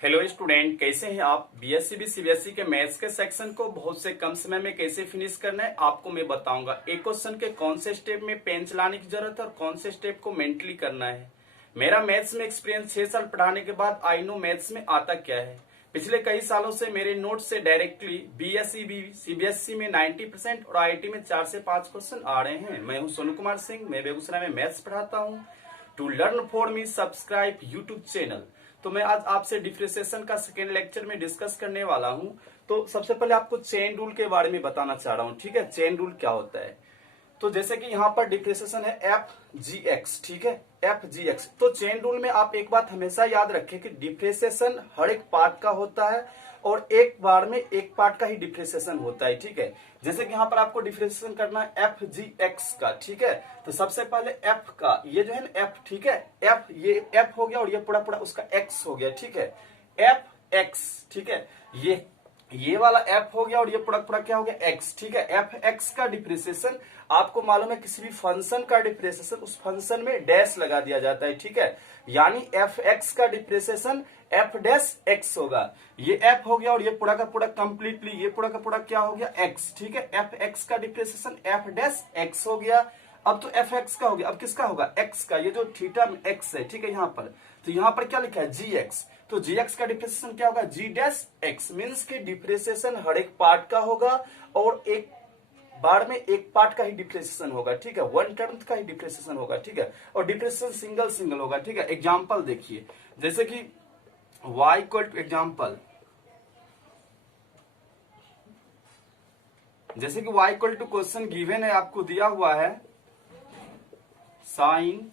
Hello student, कैसे हैं आप। बीएससी सीबीएसई के मैथ्स के सेक्शन को बहुत से कम समय में कैसे फिनिश करना है आपको मैं बताऊंगा। एक क्वेश्चन के कौन से स्टेप में पेन चलाने की जरूरत है और कौन से स्टेप को मेंटली करना है। मेरा मैथ्स में एक्सपीरियंस 6 साल पढ़ाने के बाद आई नो मैथ्स में आता क्या है। पिछले कई सालों से मेरे नोट से डायरेक्टली बीएससी सीबीएसई में 90% और आईआईटी में 4 से 5 क्वेश्चन आ रहे हैं। मैं हूं सोनू कुमार सिंह, मैं बेगूसराय में मैथ्स पढ़ाता हूं। To learn for me subscribe YouTube channel. तो मैं आज आपसे डिफ्रेंसिएशन का सेकेंड लेक्चर में डिस्कस करने वाला हूं। तो सबसे पहले आपको चेन रूल के बारे में बताना चाह रहा हूं। ठीक है, चेन रूल क्या होता है। तो जैसे कि यहाँ पर डिफ्रेंसिएशन है एफ जी एक्स। ठीक है, एफ जी एक्स। तो चेन रूल में आप एक बात हमेशा याद रखें कि डिफ्रेंसिएशन हर एक पार्ट का होता है और एक बार में एक पार्ट का ही डिफ्रेंसिएशन होता है। ठीक है, जैसे कि यहाँ पर आपको डिफ्रेंसिएशन करना है एफ जी एक्स का। ठीक है, तो सबसे पहले एफ का ये जो है ना एफ, ठीक है, एफ ये एफ हो गया और ये पूरा पूरा उसका एक्स हो गया। ठीक है, एफ एक्स। ठीक है, ये वाला एफ हो गया और ये पूरा पूरा क्या हो गया एक्स। ठीक है, एफ एक्स का डिप्रिसिएशन आपको मालूम है किसी भी फंक्शन का डिप्रिसिएशन उस फंक्शन में डैश लगा दिया जाता है। ठीक है, यानी एफ एक्स का डिप्रिसिएशन एफ डैश एक्स होगा। ये एफ हो गया और ये पूरा का पूरा कंप्लीटली ये पूरा का पूरा क्या हो गया एक्स। ठीक है, एफ एक्स का डिप्रिसिएशन एफ डैश एक्स हो गया। अब तो एफ एक्स का हो गया, अब किसका होगा एक्स का। ये जो थीटा में एक्स है, ठीक है, यहाँ पर तो यहाँ पर क्या लिखा है जी एक्स। तो जी एक्स का डिफ्रेंसिएशन क्या होगा जी डैश एक्स। मीन्स की डिफ्रेंसिएशन हर एक पार्ट का होगा और एक बार में एक पार्ट का ही डिफ्रेंसिएशन होगा। ठीक है, वन टर्म का ही डिफ्रेंसिएशन होगा। ठीक है, और डिफ्रेंसिएशन सिंगल सिंगल होगा। ठीक है, एग्जांपल देखिए जैसे कि y इक्वल टू एग्जांपल, जैसे कि y equal to question given है, आपको दिया हुआ है साइन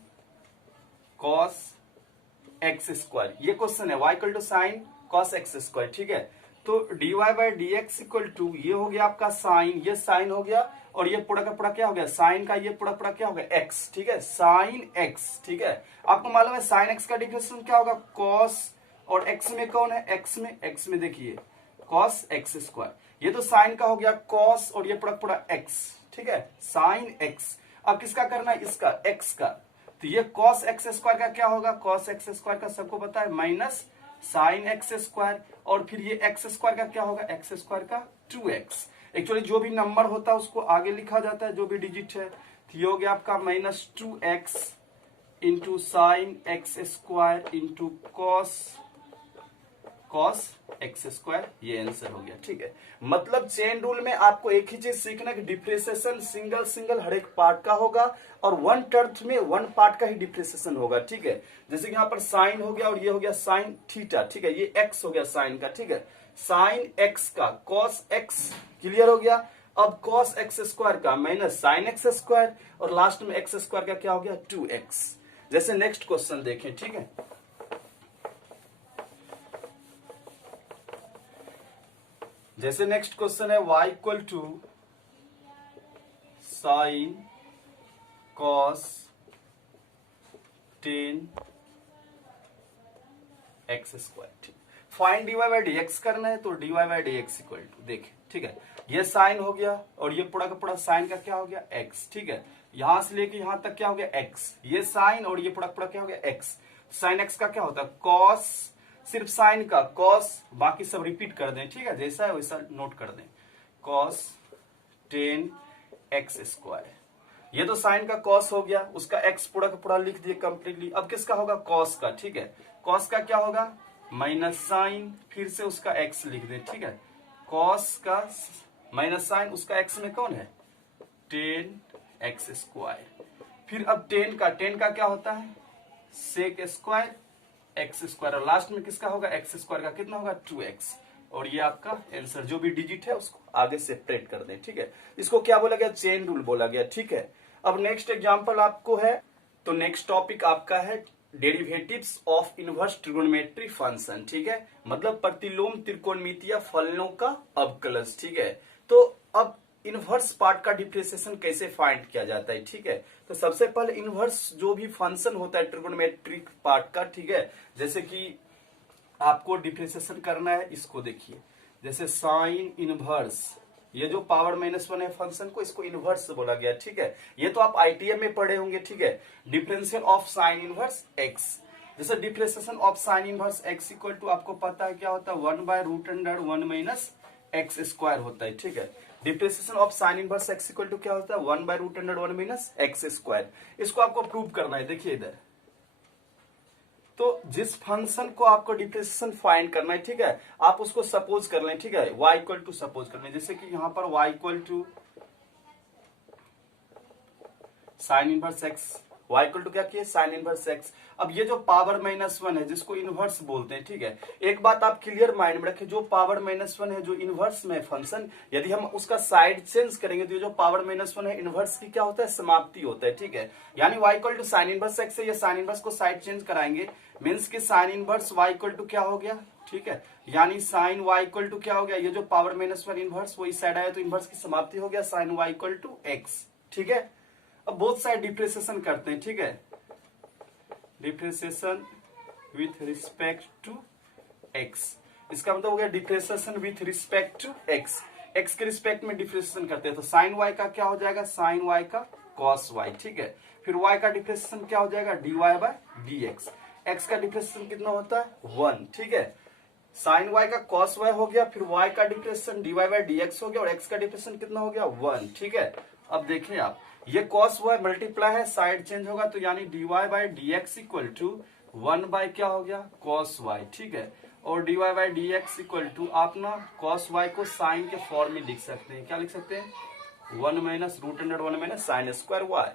कॉस एक्स स्क्वायर। ये क्वेश्चन है y equal to sine cos x square. ठीक है, तो dy by d x equal to ये हो गया आपका साइन, ये साइन हो गया और ये पूरा का पूरा क्या हो गया साइन का, ये पूरा पूरा क्या हो गया एक्स। ठीक है, साइन एक्स। ठीक है, आपको मालूम है साइन एक्स का डिफरेंशियल क्या होगा कॉस, और एक्स में कौन है एक्स में देखिए कॉस एक्स स्क्वायर। ये तो साइन का हो गया कॉस और ये पूरा पूरा एक्स। ठीक है, साइन एक्स। अब किसका करना है इसका एक्स का, तो ये कॉस एक्स स्क्वायर का क्या होगा कॉस एक्स स्क्वायर का सबको पता है माइनस साइन एक्स स्क्वायर, और फिर ये एक्स स्क्वायर का क्या होगा एक्स स्क्वायर का 2x। एक्चुअली जो भी नंबर होता है उसको आगे लिखा जाता है, जो भी डिजिट है। तो ये हो गया आपका minus 2x into sine x square into cos x square, ये आंसर हो गया। ठीक है, मतलब चेन रूल में आपको एक ही चीज सीखना कि डिफ्रेंसिएशन सिंगल सिंगल हर एक पार्ट का होगा और वन टर्थ में वन पार्ट का ही डिफ्रेंसिएशन होगा। ठीक है, जैसे कि यहाँ पर साइन हो गया और ये हो गया साइन थीटा। ठीक है, ये एक्स हो गया साइन का। ठीक है, साइन एक्स का कॉस एक्स क्लियर हो गया। अब कॉस एक्स स्क्वायर का माइनस साइन एक्स स्क्वायर और लास्ट में एक्स स्क्वायर का क्या हो गया 2x। जैसे नेक्स्ट क्वेश्चन देखें। ठीक है, जैसे नेक्स्ट क्वेश्चन है y equal to sine cos 10 x square. ठीक, find dy by d x करना है, तो dy by d x equal to देखें। ठीक है, ये साइन हो गया और ये पूरा का पूरा साइन का क्या हो गया x। ठीक है, यहां से लेके यहां तक क्या हो गया x, ये साइन और ये पूरा पूरा क्या हो गया x। साइन x का क्या होता है कॉस, सिर्फ साइन का कॉस, बाकी सब रिपीट कर दें। ठीक है, जैसा है वैसा नोट कर दें, कॉस 10 एक्स स्क्वायर। ये तो साइन का कॉस हो गया, उसका एक्स पूरा का पूरा लिख दिए कंप्लीटली। अब किसका होगा कॉस का। ठीक है, कॉस का क्या होगा माइनस साइन, फिर से उसका एक्स लिख दें। ठीक है, कॉस का माइनस साइन, उसका एक्स में कौन है 10 एक्स स्क्वायर। फिर अब 10 का क्या होता है सेक स्क्वायर एक्स स्क्वायर, और लास्ट में किसका होगा एक्स स्क्वायर का कितना होगा 2x। और ये आपका आंसर, जो भी डिजिट है उसको आगे सेपरेट कर दें। ठीक है, इसको क्या बोला गया चेन रूल बोला गया। ठीक है, अब नेक्स्ट एग्जांपल आपको है, तो नेक्स्ट टॉपिक आपका है derivatives of inverse trigonometry function. ठीक है, मतलब प्रतिलोम त्रिकोणमितीय फलनों का अवकलज। ठीक है, तो अब इनवर्स पार्ट का डिफ्रेंसिएशन कैसे फाइंड किया जाता है। ठीक है, तो सबसे पहले इनवर्स जो भी फंक्शन होता है ट्रिगोनोमेट्रिक पार्ट का, ठीक है, जैसे कि आपको डिफ्रेंसिएशन करना है, इसको देखिए जैसे साइन इनवर्स, ये जो पावर -1 है फंक्शन को, इसको इनवर्स बोला गया। ठीक है, ये तो आप आईटीएम में पढ़े होंगे। ठीक है, differential of sine inverse x. जैसे differentiation of sine inverse x equal to आपको पता है क्या होता है 1/√1 माइनस एक्स स्क्वायर होता है, ठीक है। Differentiation of sine inverse x equal to क्या होता है 1/√1 माइनस एक्स स्क्वायर। इसको आपको प्रूव करना है। देखिए इधर तो जिस फंक्शन को आपको डिफ्रेंसिएशन फाइंड करना है, ठीक है, आप उसको सपोज कर लें, ठीक है, y इक्वल टू सपोज कर लें, जैसे कि यहां पर y equal to sine inverse x, y equal to क्या किए साइन इनवर्स एक्स। अब ये जो पावर -1 है जिसको इनवर्स बोलते हैं, ठीक है, एक बात आप क्लियर माइंड में रखें, जो पावर -1 है जो इनवर्स में फंक्शन, यदि हम उसका साइड चेंज करेंगे तो ये जो पावर -1 है इनवर्स की क्या होता है समाप्ति होता है, ठीक है। यानी y equal to sine inverse x है, ये साइन इनवर्स को साइड चेंज कराएंगे, मीन्स की sine inverse y equal to क्या हो गया, ठीक है, यानी साइन y इक्वल टू क्या हो गया, ये जो पावर -1 इनवर्स वो इस साइड आया तो इनवर्स की समाप्ति हो गया sine y equal to x, ठीक है। अब बोथ साइड डिफ्रेंसिएशन करते हैं, ठीक है, differentiation with respect to x, इसका मतलब हो गया differentiation with respect to x, x के रिस्पेक्ट में डिफ्रेंसिएशन करते हैं तो साइन y का क्या हो जाएगा साइन y का कॉस y, ठीक है। फिर y का डिफ्रेंसिएशन क्या हो जाएगा dy/dx, x का डिफ्रेंसिएशन कितना होता है 1, ठीक है, साइन y का कॉस y हो गया, फिर y का डिफ्रेंसिएशन dy/dx हो गया और x का डिफ्रेंसिएशन कितना हो गया 1, ठीक है। अब देखें आप ये कॉस y मल्टीप्लाई है साइड चेंज होगा तो यानी dy/dx इक्वल टू 1 बाय क्या हो गया कॉस y, ठीक है, और dy/dx इक्वल टू आप ना कॉस y को साइन के फॉर्म में लिख सकते हैं, क्या लिख सकते हैं 1 minus √1 minus sine square y।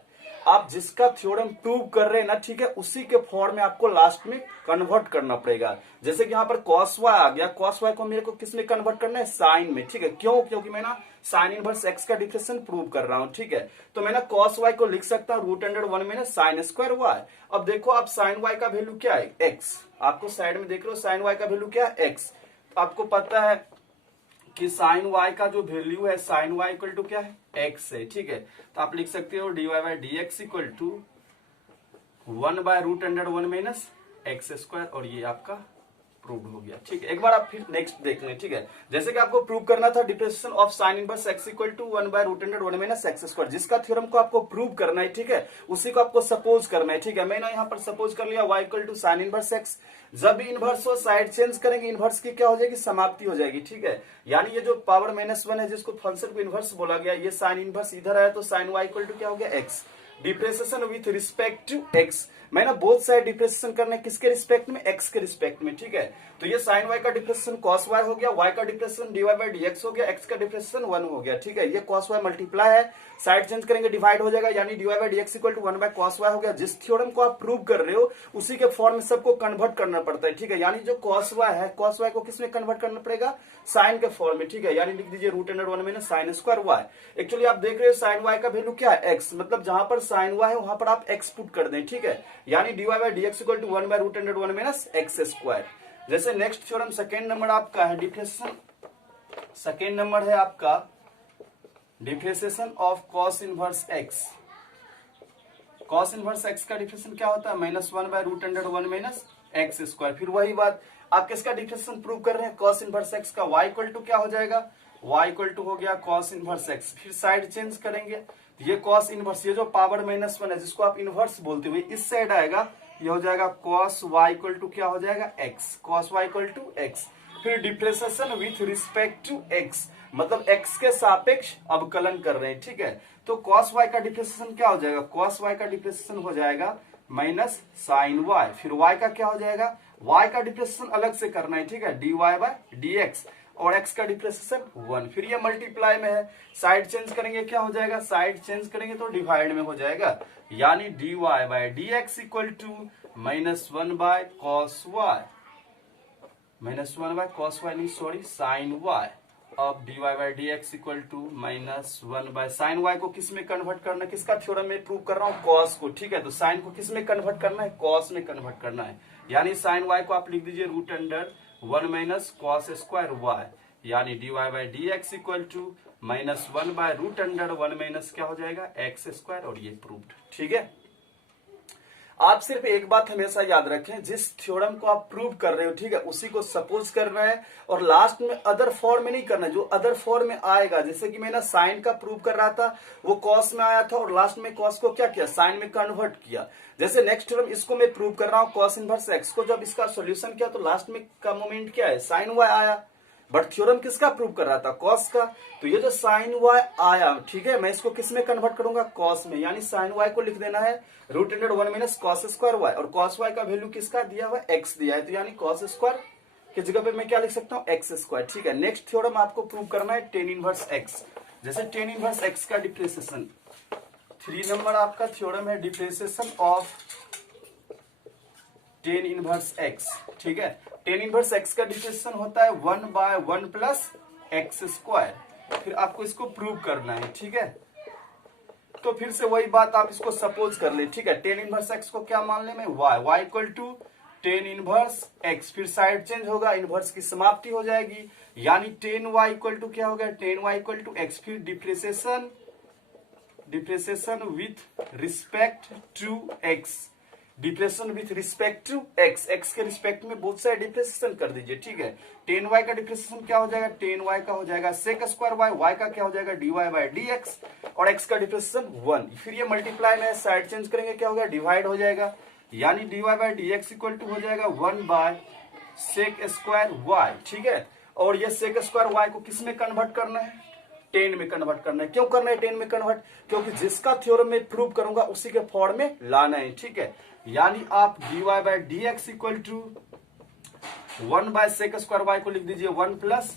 आप जिसका थ्योरम प्रूव कर रहे हैं ना, ठीक है, उसी के फॉर्म में आपको लास्ट में कन्वर्ट करना पड़ेगा। जैसे कि यहाँ पर cos y आ गया, cos y को मेरे को किस में कन्वर्ट करना है साइन में, ठीक है, क्यों, क्योंकि मैं ना साइन इनवर्स x का डिफ्रेंशिएशन प्रूव कर रहा हूं, ठीक है, तो मैं ना cos y को लिख सकता हूं √1 में साइन स्क्वायर y। अब देखो आप साइन y का वैल्यू क्या है x, आपको साइड में देख रहे हो साइन y का वैल्यू क्या है x, तो आपको पता है कि साइन y का जो वैल्यू है साइन y इक्वल टू क्या है x है, ठीक है, तो आप लिख सकते हो dy/dx equal to 1/√1 minus x square, और ये आपका प्रूव हो गया, ठीक है। एक बार आप फिर नेक्स्ट देख लें, ठीक है, जैसे कि आपको प्रूव करना था differentiation of sine inverse x equal to 1/√1 minus x square, जिसका थ्योरम को आपको प्रूव करना है, ठीक है, उसी को आपको सपोज करना है, ठीक है। मैंने यहाँ पर सपोज कर लिया y equal to sine inverse x, जब भी इनवर्स हो साइड चेंज करेंगे इनवर्स की क्या हो जाएगी समाप्ति हो जाएगी, ठीक है, यानी ये जो पावर -1 है जिसको फंक्शन को इनवर्स बोला गया, ये साइन इनवर्स इधर आया तो साइन y इक्वल टू क्या हो गया x, differentiation with respect to x, मैं ना बोथ साइड डिफ्रेंसिएशन करना है किसके रिस्पेक्ट में एक्स के रिस्पेक्ट में, ठीक है, तो ये साइन y का डिफ्रेंसिएशन cos y हो गया, y का डिफ्रेंसिएशन dy/dx हो गया, x का डिफ्रेंसिएशन 1 हो गया, ठीक है, ये cos y मल्टीप्लाई है साइड चेंज करेंगे डिवाइड हो जाएगा, यानी dy/dx equal to 1/cos y हो गया। जिस थ्योरम को आप प्रूव कर रहे हो उसी के फॉर्म में सबको कन्वर्ट करना पड़ता है, ठीक है, यानी जो cos y है cos y को किस में कन्वर्ट करना पड़ेगा साइन के फॉर्म में, ठीक है, यानी लिख दीजिए √1 minus sine square y। Actually आप देख रहे हो साइन y का वैल्यू क्या है x, मतलब जहां पर साइन y है वहां पर आप x पुट कर दें, ठीक है, यानी dy/dx equal to 1/√1 minus x square. जैसे नेक्स्ट थ्योरम सेकेंड नंबर आपका है डिफ्रेंसिएशन, सेकेंड नंबर है आपका differentiation of cos inverse x, cos inverse x का डिफ्रेंसिएशन क्या होता है -1/√1 माइनस एक्स स्क्वायर। फिर वही बात आप किसका डिफ्रेंसिएशन प्रूव कर रहे हैं cos इनवर्स x का, y इक्वल टू क्या हो जाएगा y इक्वल टू हो गया cos इनवर्स x, फिर साइड चेंज करेंगे ये cos इनवर्स, ये जो पावर -1 है जिसको आप इनवर्स बोलते हुए इस साइड आएगा, ये हो जाएगा cos y इक्वल टू क्या हो जाएगा x, cos y equal to x। फिर differentiation with respect to x, मतलब x के सापेक्ष अवकलन कर रहे हैं, ठीक है, तो cos y का डिफ्रेंसिएशन क्या हो जाएगा cos y का डिफ्रेंसिएशन हो जाएगा माइनस साइन y, फिर y का क्या हो जाएगा y का डिफ्रेंसिएशन अलग से करना है, ठीक है, dy/dx, और x का डिफ्रेंसिएशन 1, फिर ये मल्टीप्लाई में है साइड चेंज करेंगे क्या हो जाएगा साइड चेंज करेंगे तो डिवाइड में हो जाएगा, यानी dy/dx equal to -1/cos y, -1/cos y नहीं सॉरी साइन y, अब dy/dx equal to -1 sign y को किस में कन्वर्ट करना है, किसका थ्योरम में प्रूव कर रहा हूँ cos को, ठीक है, तो साइन को किस में कन्वर्ट करना है cos में कन्वर्ट करना है, यानी साइन y को आप लिख दीजिए √1 माइनस cos स्क्वायर y, यानी dy/dx इक्वल टू -1/√1 माइनस क्या हो जाएगा एक्स स्क्वायर, और ये प्रूव्ड, ठीक है। आप सिर्फ एक बात हमेशा याद रखें, जिस थ्योरम को आप प्रूव कर रहे हो, ठीक है, उसी को सपोज करना है और लास्ट में अदर फॉर्म में नहीं करना है। जो अदर फॉर्म में आएगा, जैसे कि मैंने साइन का प्रूव कर रहा था, वो कॉस में आया था और लास्ट में कॉस को क्या किया, साइन में कन्वर्ट किया। जैसे नेक्स्ट थ्योरम इसको मैं प्रूव कर रहा हूं, कॉस इनवर्स एक्स को जब इसका सोल्यूशन किया तो लास्ट में का मोमेंट क्या है, साइन वाई आया। बट थ्योरम किसका प्रूव कर रहा था, कॉस का। तो ये जो साइन वाई आया, ठीक है, मैं इसको किस में कन्वर्ट करूंगा, कॉस में। यानी साइन वाई को लिख देना है √1 माइनस कॉस स्क्वायर वाई, और कॉस वाई का वैल्यू किसका दिया हुआ, एक्स दिया है, तो यानी कॉस स्क्वायर की जगह पे मैं क्या लिख सकता हूँ, एक्स स्क्वायर। ठीक है, नेक्स्ट थ्योरम आपको प्रूव करना है टेन इनवर्स एक्स। जैसे टेन इनवर्स एक्स का डिप्रेसिएशन, 3 नंबर आपका थ्योरम है differentiation of ten inverse x. ठीक है, टेन इनवर्स एक्स का डिप्रेसिएशन होता है 1/1 प्लस एक्स स्क्वायर। फिर आपको इसको प्रूव करना है। ठीक है, तो फिर से वही बात, आप इसको सपोज कर ले। ठीक है, टेन इनवर्स एक्स को क्या मान ले में, y equal to tan inverse x, फिर साइड चेंज होगा, इनवर्स की समाप्ति हो जाएगी, यानी टेन वाई इक्वल टू क्या हो गया, tan y equal to x, फिर depreciation with respect to x, depression with respect to x, x के रिस्पेक्ट में बहुत सारे डिप्रेसिएशन कर दीजिए। ठीक है, टेन वाई का डिप्रेसिएशन क्या हो जाएगा, टेन वाई का हो जाएगा सेक स्क्वायर वाई, वाई का क्या हो जाएगा, d y by d x, और एक्स का डिप्रेसिएशन 1। फिर ये मल्टीप्लाई में साइड चेंज करेंगे, क्या हो गया, डिवाइड हो जाएगा, यानी d y by d x equal to हो जाएगा 1 बाय सेक स्क्वायर वाई। ठीक है, और ये सेक स्क्वायर वाई को किस में कन्वर्ट करना है, टेन में कन्वर्ट करना है। क्यों करना है टेन में कन्वर्ट, क्योंकि जिसका थ्योरम में प्रूव करूंगा उसी के फॉर्म में लाना है। ठीक है, यानी आप d y by d x equal to 1 by sec square y को लिख दीजिए 1 प्लस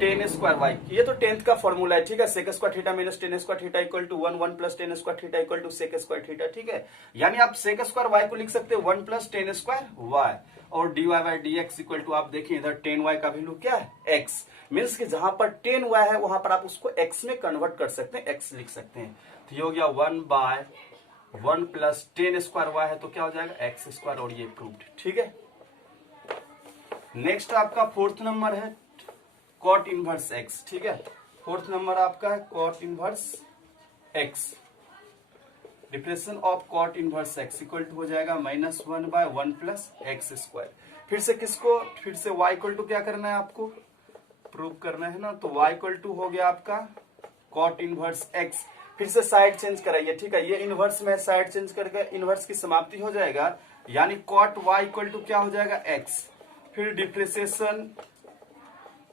टेन स्क्वायर वाई। ये तो टेंथ का फॉर्मूला है। ठीक है, sec square theta minus tan square theta equal to 1 plus tan square theta equal to sec square theta. ठीक है, यानी आप सेक स्क्वायर वाई को लिख सकते हैं 1 प्लस टेन स्क्वायर वाई, और d y by d x equal to, आप देखिए इधर टेन वाई का वैल्यू क्या है, एक्स। मीन्स कि जहां पर टेन वाई है वहां पर आप उसको एक्स में कन्वर्ट कर सकते हैं, एक्स लिख सकते हैं। तो ये हो गया 1 by 1 plus tan square y है तो क्या हो जाएगा, एक्स स्क्वायर, और ये प्रूव्ड। ठीक है, नेक्स्ट आपका फोर्थ नंबर है कॉट इनवर्स एक्स। ठीक है, फोर्थ नंबर आपका है cot inverse x. Differentiation of cot inverse x equal to हो जाएगा -1 बाय 1 प्लस एक्स स्क्वायर। फिर से किसको, फिर से y इक्वल टू क्या करना है, आपको प्रूव करना है ना, तो y इक्वल टू हो गया आपका कॉट इनवर्स एक्स। फिर से साइड चेंज कराइए। ठीक है, ये इनवर्स में साइड चेंज करके इनवर्स की समाप्ति हो जाएगा, यानी कॉट y इक्वल टू क्या हो जाएगा, x। फिर depreciation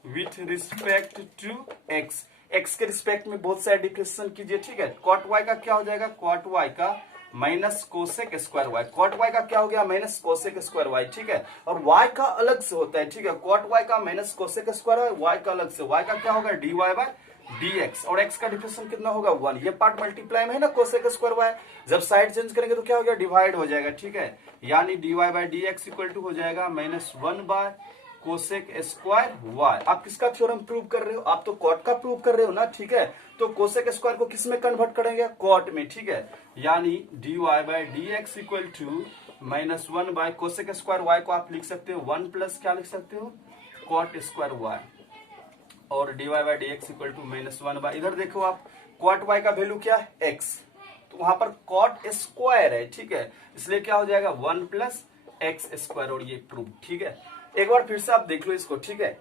with respect to x, x के रिस्पेक्ट में बहुत सारे डिप्रेसिएशन कीजिए। ठीक है, कॉट वाई का क्या हो जाएगा, कॉट वाई का minus cosec square y, cot y का क्या हो गया, माइनस कोसेक स्क्वायर वाई। ठीक है, और वाई का अलग से होता है। ठीक है, कॉट वाई का minus cosec square y, y का अलग से, वाई का क्या होगा, d y by d x, और एक्स का डिफरेंशियल कितना होगा, 1। ये पार्ट मल्टीप्लाई में है ना, कोसेक स्क्वायर वाई, जब साइड चेंज करेंगे तो क्या हो गया, डिवाइड हो जाएगा। ठीक है, यानी d y by d x equal to हो जाएगा -1 बाय कोसेक स्क्वायर वाई। आप किसका थ्योरम प्रूव कर रहे हो, आप तो कॉट का प्रूव कर रहे हो ना। ठीक है, तो कोसेक स्क्वायर को किस में कन्वर्ट करेंगे, कॉट में। ठीक है, यानी d y by d x equal to -1 by cosec square y को आप लिख सकते हो 1 प्लस क्या लिख सकते हो, कॉट स्क्वायर वाई, और d y by d x equal to -1 by, इधर देखो आप कॉट वाई का वैल्यू क्या है, एक्स, तो वहां पर कॉट स्क्वायर है। ठीक है, इसलिए क्या हो जाएगा 1 प्लस एक्स स्क्वायर, और ये प्रूव। ठीक है, एक बार फिर से आप देख लो इसको। ठीक है,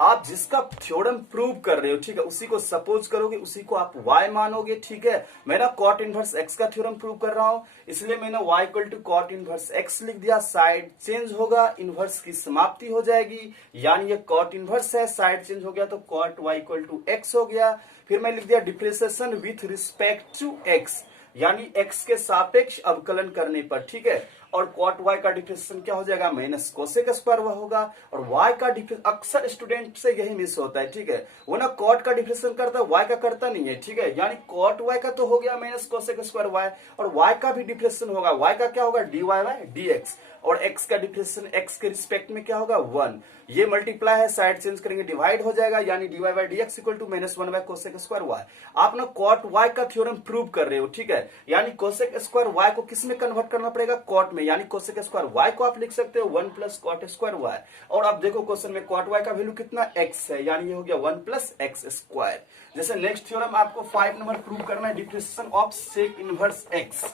आप जिसका थ्योरम प्रूव कर रहे हो, ठीक है, उसी को सपोज करोगे, उसी को आप y मानोगे। ठीक है, मैं ना कॉट इनवर्स x का थ्योरम प्रूव कर रहा हूं, इसलिए मैंने y equal to cot inverse x लिख दिया, साइड चेंज होगा, इनवर्स की समाप्ति हो जाएगी, यानी ये कॉट इनवर्स है, साइड चेंज हो गया तो cot y equal to x हो गया। फिर मैं लिख दिया differentiation with respect to x, यानी x के सापेक्ष अवकलन करने पर। ठीक है, और कॉट y का डिफरेंशिएशन क्या हो जाएगा, माइनस कोसेक स्क्वायर होगा, और y का डिफरेंस अक्सर स्टूडेंट से यही मिस होता है। ठीक है, वो ना कॉट का डिफरेंशिएशन करता है, y का करता नहीं है। ठीक है, यानी कॉट y का तो हो गया माइनस कोसेक स्क्वायर y, और y का भी डिफरेंशिएशन होगा, y का क्या होगा, d y by d x, और x का डिफरेंशिएशन x के रिस्पेक्ट में क्या होगा, 1। ये मल्टीप्लाई है, साइड चेंज करेंगे, डिवाइड हो जाएगा, यानी d y by d x equal to -1 by cosec square y. आप ना कॉट y का थ्योरम प्रूव कर रहे हो। ठीक है, यानी कोसेक स्क्वायर y को किस में कन्वर्ट करना पड़ेगा, कॉट में, यानी कोसेक स्क्वायर y को आप लिख सकते हो 1 प्लस कॉट स्क्वायर y, और आप देखो क्वेश्चन में कॉट y का वैल्यू कितना, x है, यानी ये हो गया 1 प्लस एक्स स्क्वायर। जैसे नेक्स्ट थ्योरम आपको 5 नंबर प्रूव करना है, differentiation of sec inverse x।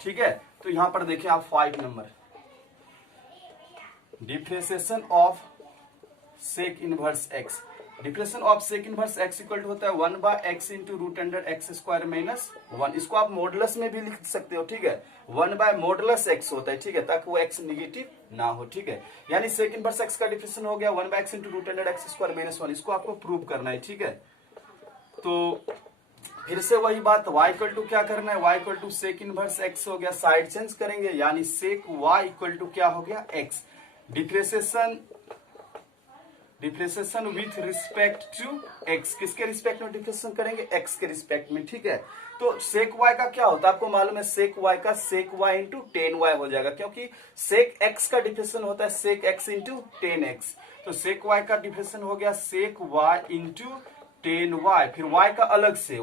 ठीक है, तो यहां पर देखिए आप 5 number, differentiation of sec inverse x. Differentiation of sec inverse x equal to होता है 1/x into root under x square minus 1। इसको आप मॉडुलस में भी लिख सकते हो, ठीक है, 1/मॉडुलस x होता है, ठीक है, ताकि वो x निगेटिव ना हो, ठीक है। यानी सेक इनवर्स एक्स का डिफरेंशिएशन हो गया 1/x into root under x square minus 1। इसको आपको प्रूव करना है, ठीक है। तो फिर से वही बात, y इक्वल टू क्या करना है, y equal to sec inverse x हो गया, साइड चेंज करेंगे, यानी सेक y इक्वल टू क्या हो गया, x। Differentiation with respect to x, किसके रिस्पेक्ट में डिफरेंशिएशन करेंगे, x के रिस्पेक्ट में, ठीक है। तो सेक y का क्या होता है, आपको मालूम है, सेक y का सेक y इंटू टेन y हो जाएगा, क्योंकि सेक x का डिफरेंशिएशन होता है सेक x इंटू टेन एक्स। तो सेक y का डिफरेंशिएशन हो गया सेक y इंटू टेन y, फिर y का अलग से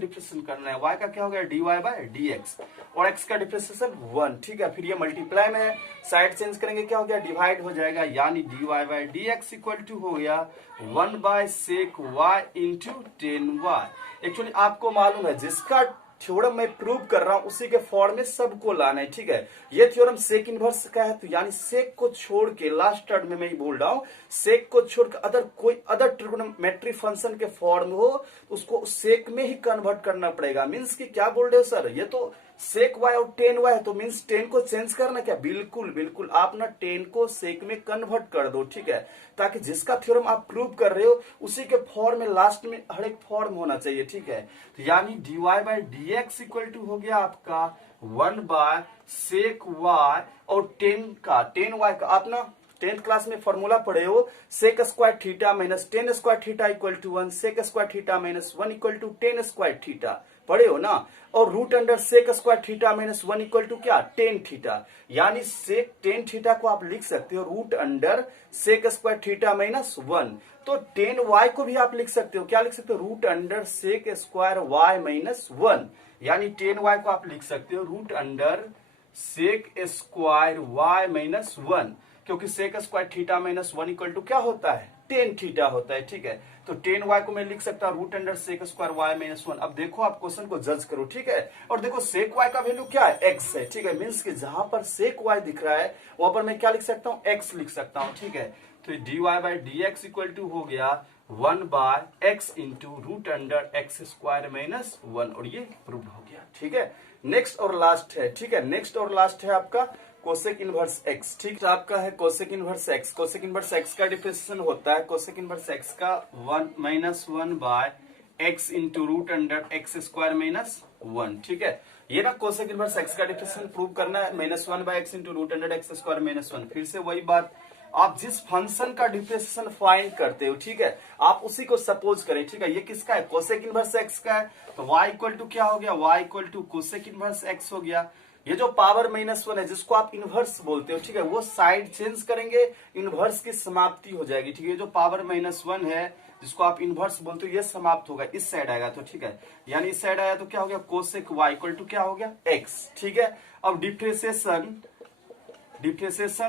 डिफरेंशिएशन करना है, y का क्या हो गया, dy/dx, और x का डिफरेंशिएशन 1, ठीक है। फिर ये मल्टीप्लाई में साइड चेंज करेंगे, क्या हो गया, डिवाइड हो जाएगा, यानी dy/dx इक्वल टू हो गया 1/सेक y into ten y। Actually आपको मालूम है, जिसका थ्योरम मैं प्रूव कर रहा हूं उसी के फॉर्म में सबको लाना है, ठीक है। ये थ्योरम सेक इनवर्स का है, तो यानी सेक को छोड़ के, लास्ट टर्म में मैं ही बोल रहा हूं, सेक को छोड़ के अदर कोई अदर ट्रिग्नोमेट्री फंक्शन के फॉर्म हो उसको सेक में ही कन्वर्ट करना पड़ेगा। मींस कि क्या बोल रहे हो सर, ये तो सेक y और टेन y है, तो मींस टेन को चेंज करना क्या, बिल्कुल बिल्कुल, आप ना टेन को सेक में कन्वर्ट कर दो, ठीक है, ताकि जिसका थ्योरम आप प्रूव कर रहे हो उसी के फॉर्म में लास्ट में हर एक फॉर्म होना चाहिए, ठीक है। तो यानी dy/dx इक्वल टू हो गया आपका 1/सेक y और टेन y का, आप ना 10th क्लास में फॉर्मूला पढ़े हो, sec square theta minus tan square theta equal to 1, sec square theta minus 1 equal to tan square theta पढ़े हो ना। और root under sec square theta minus 1 equal to क्या, टेन थीटा, यानी sec tan theta को आप लिख सकते हो root under sec square theta minus 1। तो टेन वाई को भी आप लिख सकते हो, क्या लिख सकते हो, root under sec square y minus 1, यानी टेन वाई को आप लिख सकते हो root under sec square y minus 1, क्योंकि sec square theta minus 1 equal to क्या होता है, टेन थीटा होता है, ठीक है। तो टेन वाई को मैं लिख सकता हूं root under sec square y minus 1। अब देखो आप क्वेश्चन को जज करो, ठीक है, और देखो सेक वाई का वैल्यू क्या है, एक्स है, ठीक है, मीन्स कि जहां पर सेक वाई दिख रहा है वहां पर मैं क्या लिख सकता हूं, एक्स लिख सकता हूं, ठीक है। तो dy/dx इक्वल टू हो गया 1/x into root under x square minus 1, और ये प्रूव हो गया, ठीक है। नेक्स्ट और लास्ट है, ठीक है, नेक्स्ट और लास्ट है आपका कोसेक इनवर्स एक्स, ठीक है, आपका है cosec inverse x. Cosec inverse x का डिफरेंशिएशन होता है कोसेक इनवर्स एक्स का 1/x into root under x square minus 1, ठीक है। ये ना कोसेक इनवर्स एक्स का डिफरेंशिएशन प्रूव करना है, -1/x into root under x square minus 1। फिर से वही बात, आप जिस फंक्शन का डिफरेंशिएशन फाइंड करते हो, ठीक है, आप उसी को सपोज करें, ठीक है। ये किसका है, कोसेक इनवर्स एक्स का है, तो y इक्वल टू क्या हो गया, y equal to cosec inverse x हो गया। ये जो पावर -1 है जिसको आप इनवर्स बोलते हो, ठीक है, वो साइड चेंज करेंगे, इनवर्स की समाप्ति हो जाएगी, ठीक है। ये जो पावर -1 है जिसको आप इनवर्स बोलते हो, ये समाप्त होगा, इस साइड आएगा, तो ठीक है, यानी इस साइड आया तो क्या हो गया, कोसेक y इक्वल टू क्या हो गया, x, ठीक है। अब differentiation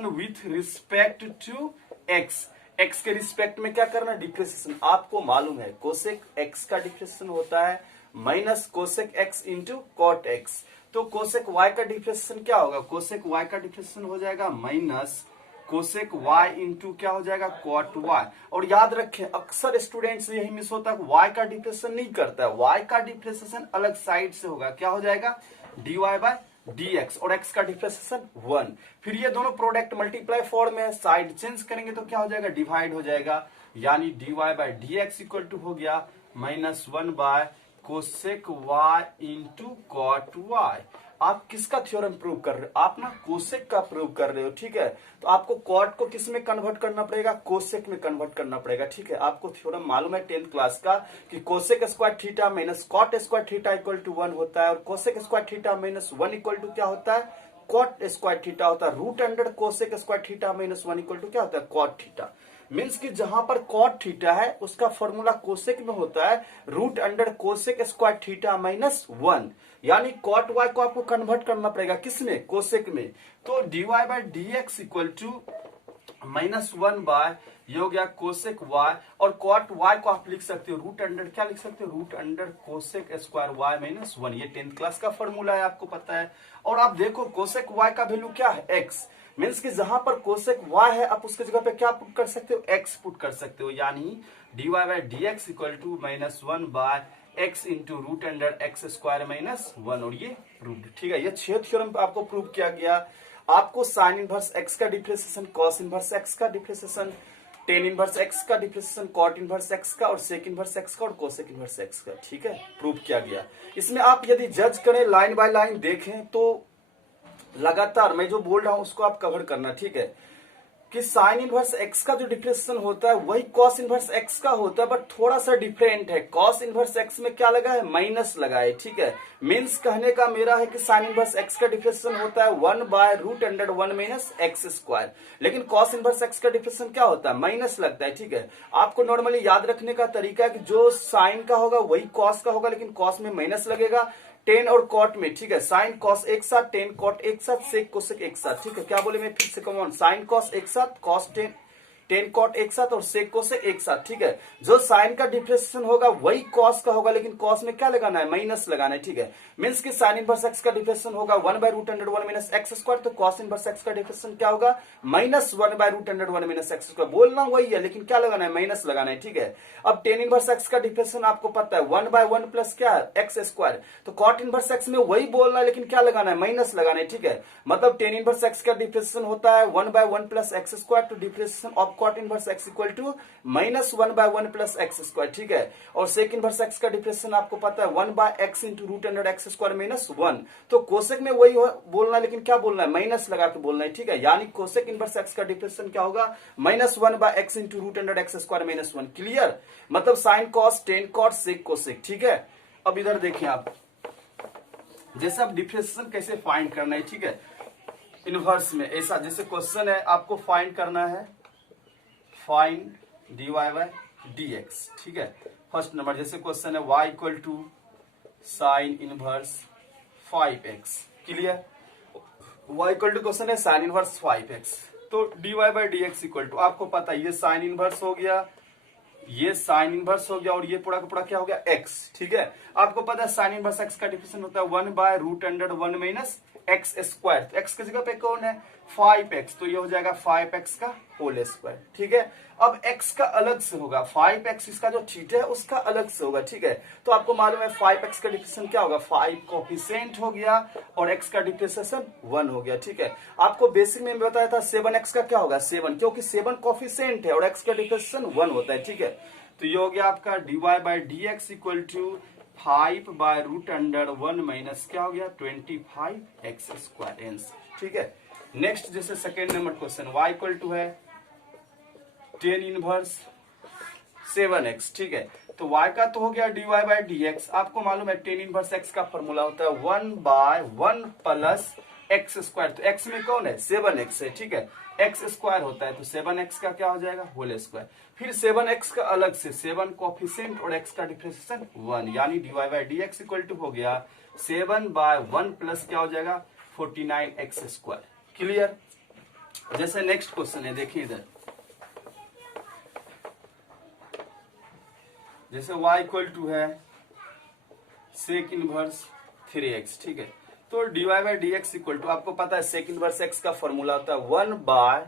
with respect to x, x के रिस्पेक्ट में क्या करना, डिफरेंशिएशन। आपको मालूम है कोसेक x का डिफरेंशिएशन होता है minus cosec x into cot x। तो कोसेक y का डिफरेंशिएशन क्या होगा, कोसेक y का डिफरेंशिएशन हो जाएगा माइनस कोसेक y इंटू क्या हो जाएगा, कॉट y। और याद रखें, अक्सर स्टूडेंट्स यही मिस होता है, y का डिफरेंशिएशन नहीं करता है, y का डिफरेंशिएशन अलग साइड से होगा, क्या हो जाएगा, dy/dx, और x का डिफरेंशिएशन 1। फिर ये दोनों प्रोडक्ट मल्टीप्लाई फॉर्म में, साइड चेंज करेंगे तो क्या हो जाएगा, डिवाइड हो जाएगा, यानी dy/dx इक्वल टू हो गया -1 cosec y into cot y। आप किसका थ्योरम प्रूव कर रहे हो, आप ना कोसेक का प्रूव कर रहे हो, ठीक है। तो आपको कॉट को किस में कन्वर्ट करना पड़ेगा, कोसेक में कन्वर्ट करना पड़ेगा, ठीक है। आपको थ्योरम मालूम है 10th क्लास का कि cosec square theta minus cot square theta equal to 1 होता है, और cosec square theta minus 1 equal to क्या होता है, कॉट स्क्वायर थीटा होता है। Root under cosec square theta minus 1 equal to क्या होता है, कॉट थीटा। मीन्स कि जहां पर कॉट थीटा है उसका फॉर्मूला कोसेक में होता है root under cosec square theta minus 1, यानी कॉट y को आपको कन्वर्ट करना पड़ेगा किसमें, कोसेक में। तो dy/dx इक्वल टू -1 बाय ये हो गया कोसेक y, और कॉट y को आप लिख सकते हो रूट अंडर, क्या लिख सकते हो, root under cosec square y -1। ये 10th क्लास का फॉर्मूला है, आपको पता है। और आप देखो कोसेक y का वैल्यू क्या है, x, मीन्स कि जहां पर कोसेक y है आप उसके जगह पे क्या पुट कर सकते हो, x पुट कर सकते हो, यानी dy by dx equal to -1 by x into root under x square -1, और ये प्रूव्ड। ठीक है, ये 6 थ्योरम आपको प्रूव किया गया। आपको साइन इनवर्स x का डिफरेंशिएशन, कॉस इनवर्स x का डिफरेंशिएशन, टेन इनवर्स x का डिफरेंशिएशन, कॉट इनवर्स x का, और सेक इनवर्स x का, और कोसेक इनवर्स x का। ठीक है, प्रूव किया गया। इसमें आप यदि जज करें, लाइन बाय लाइन देखें, तो लगातार मैं जो बोल रहा हूं उसको आप कवर करना। ठीक है, कि साइन इनवर्स x का जो डिफरेंशिएशन होता है वही कॉस इनवर्स x का होता है, बट थोड़ा सा डिफरेंट है। कॉस इनवर्स x में क्या लगा है, माइनस लगा है। ठीक है, मीन्स कहने का मेरा है कि साइन इनवर्स x का डिफरेंशिएशन होता है 1 by root under 1 minus x square, लेकिन कॉस इनवर्स x का डिफरेंशिएशन क्या होता है, माइनस लगता है। ठीक है, आपको नॉर्मली याद रखने का तरीका है कि जो साइन का होगा वही कॉस का होगा, लेकिन कॉस में माइनस लगेगा, टेन और कॉट में। ठीक है, साइन कॉस एक साथ, टेन कॉट एक साथ, सेक कोसेक एक साथ। ठीक है, क्या बोले मैं फिर से कम, साइन कॉस एक साथ, कॉस टेन कॉट एक साथ, और सेक कोसेक एक साथ। ठीक है, जो साइन का डिफरेंशिएशन होगा वही कॉस का होगा, लेकिन कॉस में क्या लगाना है, माइनस लगाना है। ठीक है, मीन्स कि साइन इनवर्स एक्स का डिफरेंशिएशन होगा 1 by root under 1 minus x square, तो कॉस इनवर्स एक्स का डिफरेंशिएशन क्या होगा, -1 by root under 1 minus x square. बोलना वही है, लेकिन क्या लगाना है, माइनस लगाना है। ठीक है, अब टेन इनवर्स एक्स का डिफरेंशिएशन आपको पता है 1 बाय 1 प्लस क्या है, एक्स स्क्वायर, तो कॉट इनवर्स एक्स में वही बोलना है, लेकिन क्या लगाना है, माइनस लगाना है। ठीक है, मतलब टेन इनवर्स एक्स का डिफरेंशिएशन होता है 1 बाय 1 प्लस एक्स स्क्वायर, तो differentiation of cot inverse x equal to -1 by 1 plus x square. ठीक है, और सेक इनवर्स एक्स का डिफरेंशिएशन आपको पता है 1 by x into root under x square -1, तो कोसेक में वही बोलना है, लेकिन क्या बोलना है, माइनस लगा के बोलना है। ठीक है, यानी कोसेक इनवर्स एक्स का डिफरेंशिएशन क्या होगा, -1 by x into root under x square -1। Clear, मतलब sine cos, tan cot, sec cosec. ठीक है, अब इधर देखिए आप, जैसे आप डिफरेंशिएशन कैसे फाइंड करना है। ठीक है, इनवर्स में ऐसा जैसे क्वेश्चन है, आपको फाइंड करना है, फाइंड dy बाय dx। ठीक है, फर्स्ट नंबर जैसे क्वेश्चन है y equal to sine inverse 5x। Clear, y equal to question है साइन इनवर्स 5x, तो dy by dx equal to, आपको पता है ये साइन इनवर्स हो गया, ये साइन इनवर्स हो गया, और ये पूरा का पूरा क्या हो गया, x। ठीक है, आपको पता है साइन इनवर्स x का डिफरेंशिएशन होता है 1 by root under 1 minus x square, तो x की जगह पे कौन है, 5x, तो ये हो जाएगा 5x का होल स्क्वायर। ठीक है, अब x का अलग से होगा, 5x इसका जो थीटा है उसका अलग से होगा। ठीक है, तो आपको मालूम है 5x का डिफरेंशिएशन क्या होगा, 5 कोफिशिएंट हो गया, और x का डिफरेंशिएशन 1 हो गया। ठीक है, आपको बेसिक में बताया था 7x का क्या होगा, 7, क्योंकि 7 कोफिशिएंट है और x का डिफरेंशिएशन 1 होता है। ठीक है, तो ये हो गया आपका dy by dx equal to 5 by root under 1 minus क्या हो गया, 25x स्क्वायर आंसर। ठीक है, नेक्स्ट जैसे second number question y equal to है 10 इनवर्स 7x। ठीक है, तो y का तो हो गया dy बाय dx, आपको मालूम है 10 इनवर्स x का फॉर्मूला होता है 1 बाय 1 प्लस एक्स स्क्वायर, तो x में कौन है, 7x है। ठीक है, एक्स स्क्वायर होता है, तो 7x का क्या हो जाएगा, होल स्क्वायर, फिर 7x का अलग से, 7 कोफिशिएंट और x का डिफरेंशिएशन 1, यानी dy by dx equal to हो गया 7 बाय 1 प्लस क्या हो जाएगा, 49x स्क्वायर। क्लियर, जैसे नेक्स्ट क्वेश्चन है, देखिए इधर, जैसे y इक्वल टू है सेक इनवर्स 3x। ठीक है, तो dy by dx equal to, आपको पता है सेक इनवर्स x का फॉर्मूला होता है 1 बाय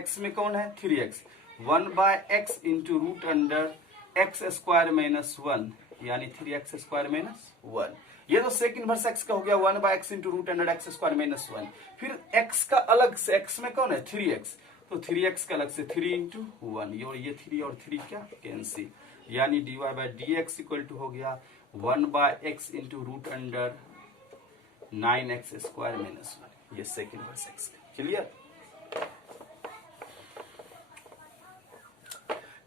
x में कौन है, 3x, 1 by x into root under x square -1, यानी 3x स्क्वायर -1। ये तो सेक इनवर्स x का हो गया 1 by x into root under x square -1। फिर x का अलग से, x में कौन है, 3x, तो 3x का अलग से 3 इंटू 1, ये 3 और 3 क्या कैंसिल, यानी dy by dx equal to हो गया 1 by x into root under 9x square -1, ये सेक इनवर्स x का। क्लियर,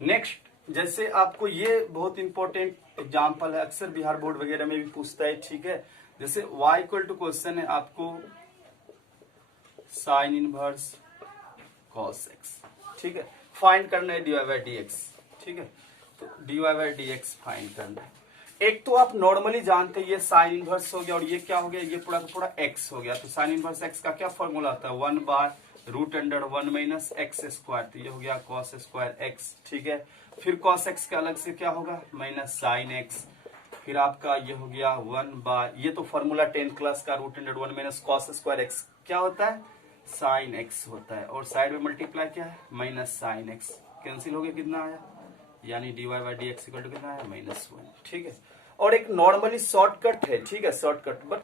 नेक्स्ट जैसे आपको ये बहुत इंपॉर्टेंट एग्जांपल है, अक्सर बिहार बोर्ड वगैरह में भी पूछता है। ठीक है, जैसे y इक्वल टू क्वेश्चन है आपको साइन इनवर्स कॉस x। ठीक है, फाइंड करना है dy बाय dx। ठीक है, तो dy बाय dx फाइंड करना है। एक तो आप नॉर्मली जानते हैं ये साइन इनवर्स हो गया, और ये क्या हो गया, ये पूरा का पूरा x हो गया, तो साइन इनवर्स x का क्या फॉर्मूला होता है, 1 by root under 1 minus x square, तो ये हो गया कॉस स्क्वायर एक्स, ठीक है। फिर कॉस एक्स का अलग से क्या होगा माइनस साइन एक्स, फिर आपका ये हो गया 1 बाय, ये तो फॉर्मूला 10 क्लास का, root under 1 minus cos square x क्या होता है साइन एक्स होता है, और साइड में मल्टीप्लाई क्या है माइनस साइन एक्स, कैंसिल हो गया कितना आया, यानी dy by d x equal to कितना है -1, ठीक है। और एक नॉर्मली शॉर्टकट है, ठीक है, शॉर्टकट, बट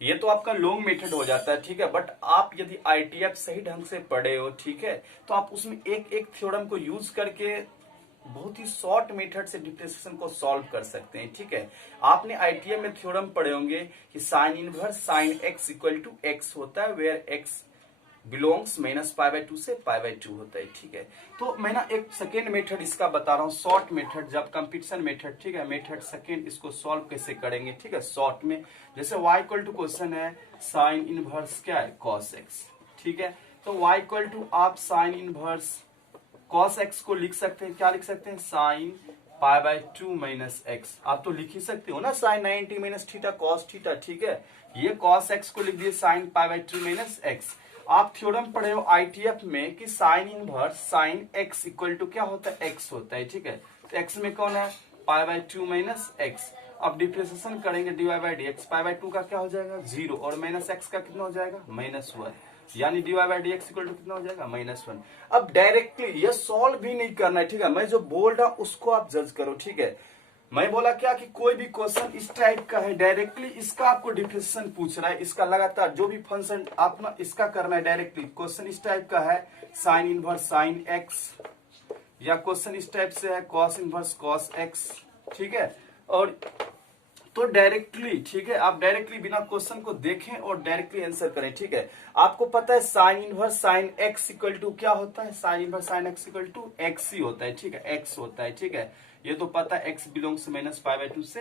ये तो आपका लॉन्ग मेथड हो जाता है, ठीक है। बट आप यदि आईटीएफ सही ढंग से पढ़े हो, ठीक है, तो आप उसमें एक एक थ्योरम को यूज करके बहुत ही शॉर्ट मेथड से डिफरेंशिएशन को सॉल्व कर सकते हैं, ठीक है। आपने आईटीएफ में थ्योरम पढ़े होंगे कि sine inverse sine x equal to x होता है, वेयर एक्स बिलोंग्स -π/2 से π/2 होता है, ठीक है। तो मैं ना एक सेकेंड मेथड इसका बता रहा हूँ, शॉर्ट मेथड, जब कंपटीशन मेथड, ठीक है, मेथड सेकेंड, इसको सॉल्व कैसे करेंगे, ठीक है, शॉर्ट में। जैसे y इक्वल टू क्वेश्चन है साइन इनवर्स क्या है cos x, ठीक है। तो y इक्वल टू आप साइन इनवर्स cos x को लिख सकते हैं, क्या लिख सकते हैं साइन π/2 माइनस एक्स, आप तो लिख ही सकते हो ना sine 90 minus theta cos theta, ठीक है। ये cos x को लिख दिए साइन π/2 माइनस एक्स। आप थ्योरम पढ़े हो आईटीएफ में कि sine inverse sine x equal to क्या होता है एक्स होता है, ठीक है। तो एक्स में कौन है π/2 माइनस एक्स। अब डिफरेंशिएशन करेंगे dy बाई डी एक्स, π/2 का क्या हो जाएगा 0, और माइनस एक्स का कितना हो जाएगा -1, यानी dy by d x equal to कितना हो जाएगा -1। अब डायरेक्टली ये सॉल्व भी नहीं करना है, ठीक है, मैं जो बोल रहा हूं उसको आप जज करो, ठीक है। मैं बोला क्या कि कोई भी क्वेश्चन इस टाइप का है, डायरेक्टली इसका आपको डिफरेंशिएशन पूछ रहा है, इसका लगातार जो भी फंक्शन आप ना इसका करना है डायरेक्टली। क्वेश्चन इस टाइप का है साइन इनवर्स साइन एक्स, या क्वेश्चन इस टाइप से है कॉस इनवर्स कॉस एक्स, ठीक है। और तो डायरेक्टली, ठीक है, आप डायरेक्टली बिना क्वेश्चन को देखें और डायरेक्टली आंसर करें, ठीक है। आपको पता है sine inverse sine x equal to क्या होता है, sine inverse sine x equal to x ही होता है, ठीक है, एक्स होता है, ठीक है। ये तो पता है एक्स बिलोंग्स -π/2 से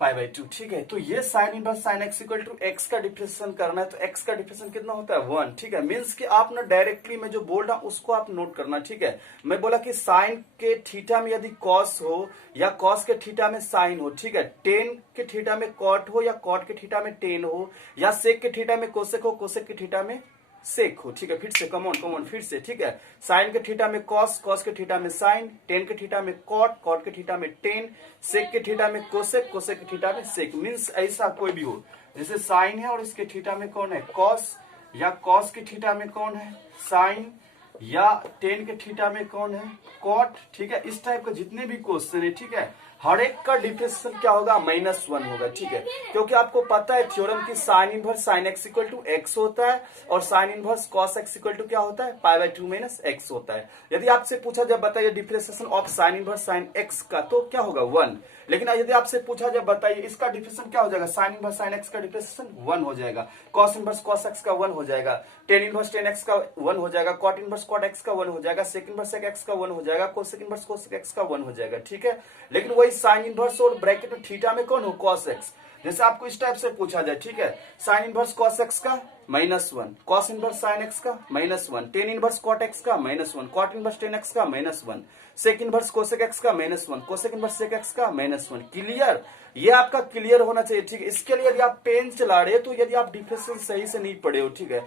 π/2, ठीक है। तो ये sine inverse sine x equal to x का डिफरेंशिएशन करना है, तो एक्स का डिफरेंशिएशन कितना होता है 1, ठीक है। मींस कि आप ना डायरेक्टली मैं जो बोल रहा हूं उसको आप नोट करना, ठीक है। मैं बोला कि साइन के थीटा में यदि कॉस हो या कॉस के थीटा में साइन हो, ठीक है, टेन के थीटा में कॉट हो या कॉट के थीटा में टेन हो, या सेक के थीटा में कोसेक हो, कोसेक के थीटा में सेक हो, ठीक है। फिर से कमॉन फिर से, ठीक है। साइन के थीटा में कॉस, कॉस के थीटा में साइन, टेन के थीटा में कॉट, कॉट के थीटा में टेन, सेक के थीटा में कोसेक, कोसेक के थीटा में सेक। मींस ऐसा कोई भी हो, जैसे साइन है और इसके थीटा में कौन है कॉस, या कॉस के थीटा में कौन है साइन, या टेन के थीटा में कौन है कॉट, ठीक है। इस टाइप का जितने भी क्वेश्चन है, ठीक है, हर एक का डिफरेंशिएशन क्या होगा -1 होगा, ठीक है। क्योंकि आपको पता है थ्योरम की sine inverse sine x equal to x होता है, और sine inverse cos x equal to क्या होता है π/2 माइनस एक्स होता है। यदि आपसे पूछा जब बताइए differentiation of sine inverse sine x का, तो क्या होगा 1। लेकिन यदि आपसे पूछा जब बताइए इसका डिफरेंशिएशन क्या हो जाएगा, साइन इनवर्स साइन एक्स का डिफरेंशिएशन 1 हो जाएगा, कॉस इनवर्स कॉस एक्स का 1 हो जाएगा, टेन इनवर्स टेन एक्स का 1 हो जाएगा, कॉट इनवर्स कॉट एक्स का 1 हो जाएगा, सेक इनवर्स सेक एक्स का 1 हो जाएगा, कोसेक इनवर्स कोसेक एक्स का 1 हो जाएगा, ठीक है। लेकिन वही साइन इनवर्स और ब्रैकेट में थीटा में कौन हो कॉस एक्स। जैसे आपको इस टाइप से पूछा जाए, ठीक है, साइन इनवर्स कॉस एक्स का -1, कॉस इनवर्स साइन एक्स का -1, टेन इनवर्स कॉट एक्स का -1, कॉट इनवर्स टेन एक्स का -1, सेक इनवर्स कोसेक एक्स का -1, कोसेक इनवर्स सेक एक्स का -1। क्लियर, ये आपका क्लियर होना चाहिए, ठीक है। इसके लिए यदि आप पेन चला रहे हो, तो यदि आप डिफरेंशिएशन सही से नहीं पढ़े हो, ठीक है,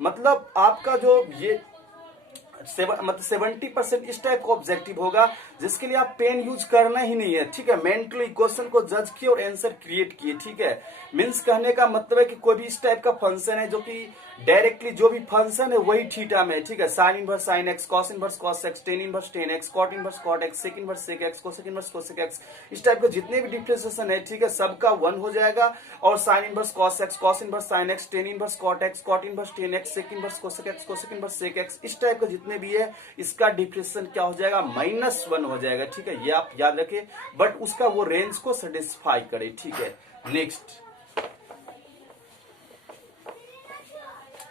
मतलब आपका जो ये 70% इस टाइप का ऑब्जेक्टिव होगा जिसके लिए आप पेन यूज करना ही नहीं है, ठीक है। मेंटली क्वेश्चन को जज किए और आंसर क्रिएट किए, ठीक है। मींस कहने का मतलब है कि कोई भी इस टाइप का फंक्शन है जो कि डायरेक्टली जो भी फंक्शन है वही थीटा में, ठीक है, sine inverse sine x, cos inverse cos x, tan inverse tan x, cot inverse cot x, sec inverse sec x, cosec inverse cosec x, इस टाइप के जितने भी डिफरेंशिएशन है, ठीक है, सबका 1 हो जाएगा। और sine inverse cos x, cos inverse sine x, tan inverse cot x, cot inverse tan x, sec inverse cosec x, cosec inverse sec x, इस टाइप के जितने भी है इसका डिफरेंशिएशन क्या हो जाएगा -1 हो जाएगा, ठीक है। ये आप याद रखें, बट उसका वो रेंज को सेटिस्फाई करे, ठीक है। नेक्स्ट,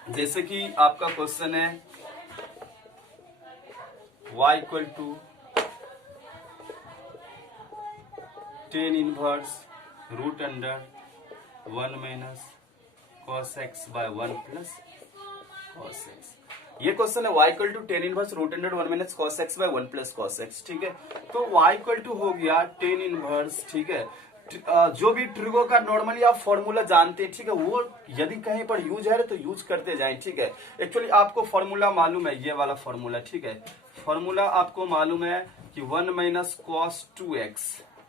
जैसे कि आपका क्वेश्चन है y equal to tan inverse root under 1 minus cos x by 1 plus cos x. ये क्वेश्चन है y equal to tan inverse root under 1 minus cos x by 1 plus cos x, ठीक है। तो y equal to हो गया tan inverse, ठीक है, जो भी ट्रिगो का नॉर्मली आप फॉर्मूला जानते हैं, ठीक है, वो यदि कहीं पर यूज है तो यूज करते जाएं, ठीक है। एक्चुअली आपको फॉर्मूला मालूम है, ये वाला फॉर्मूला, ठीक है। फॉर्मूला आपको मालूम है कि 1 माइनस कॉस 2x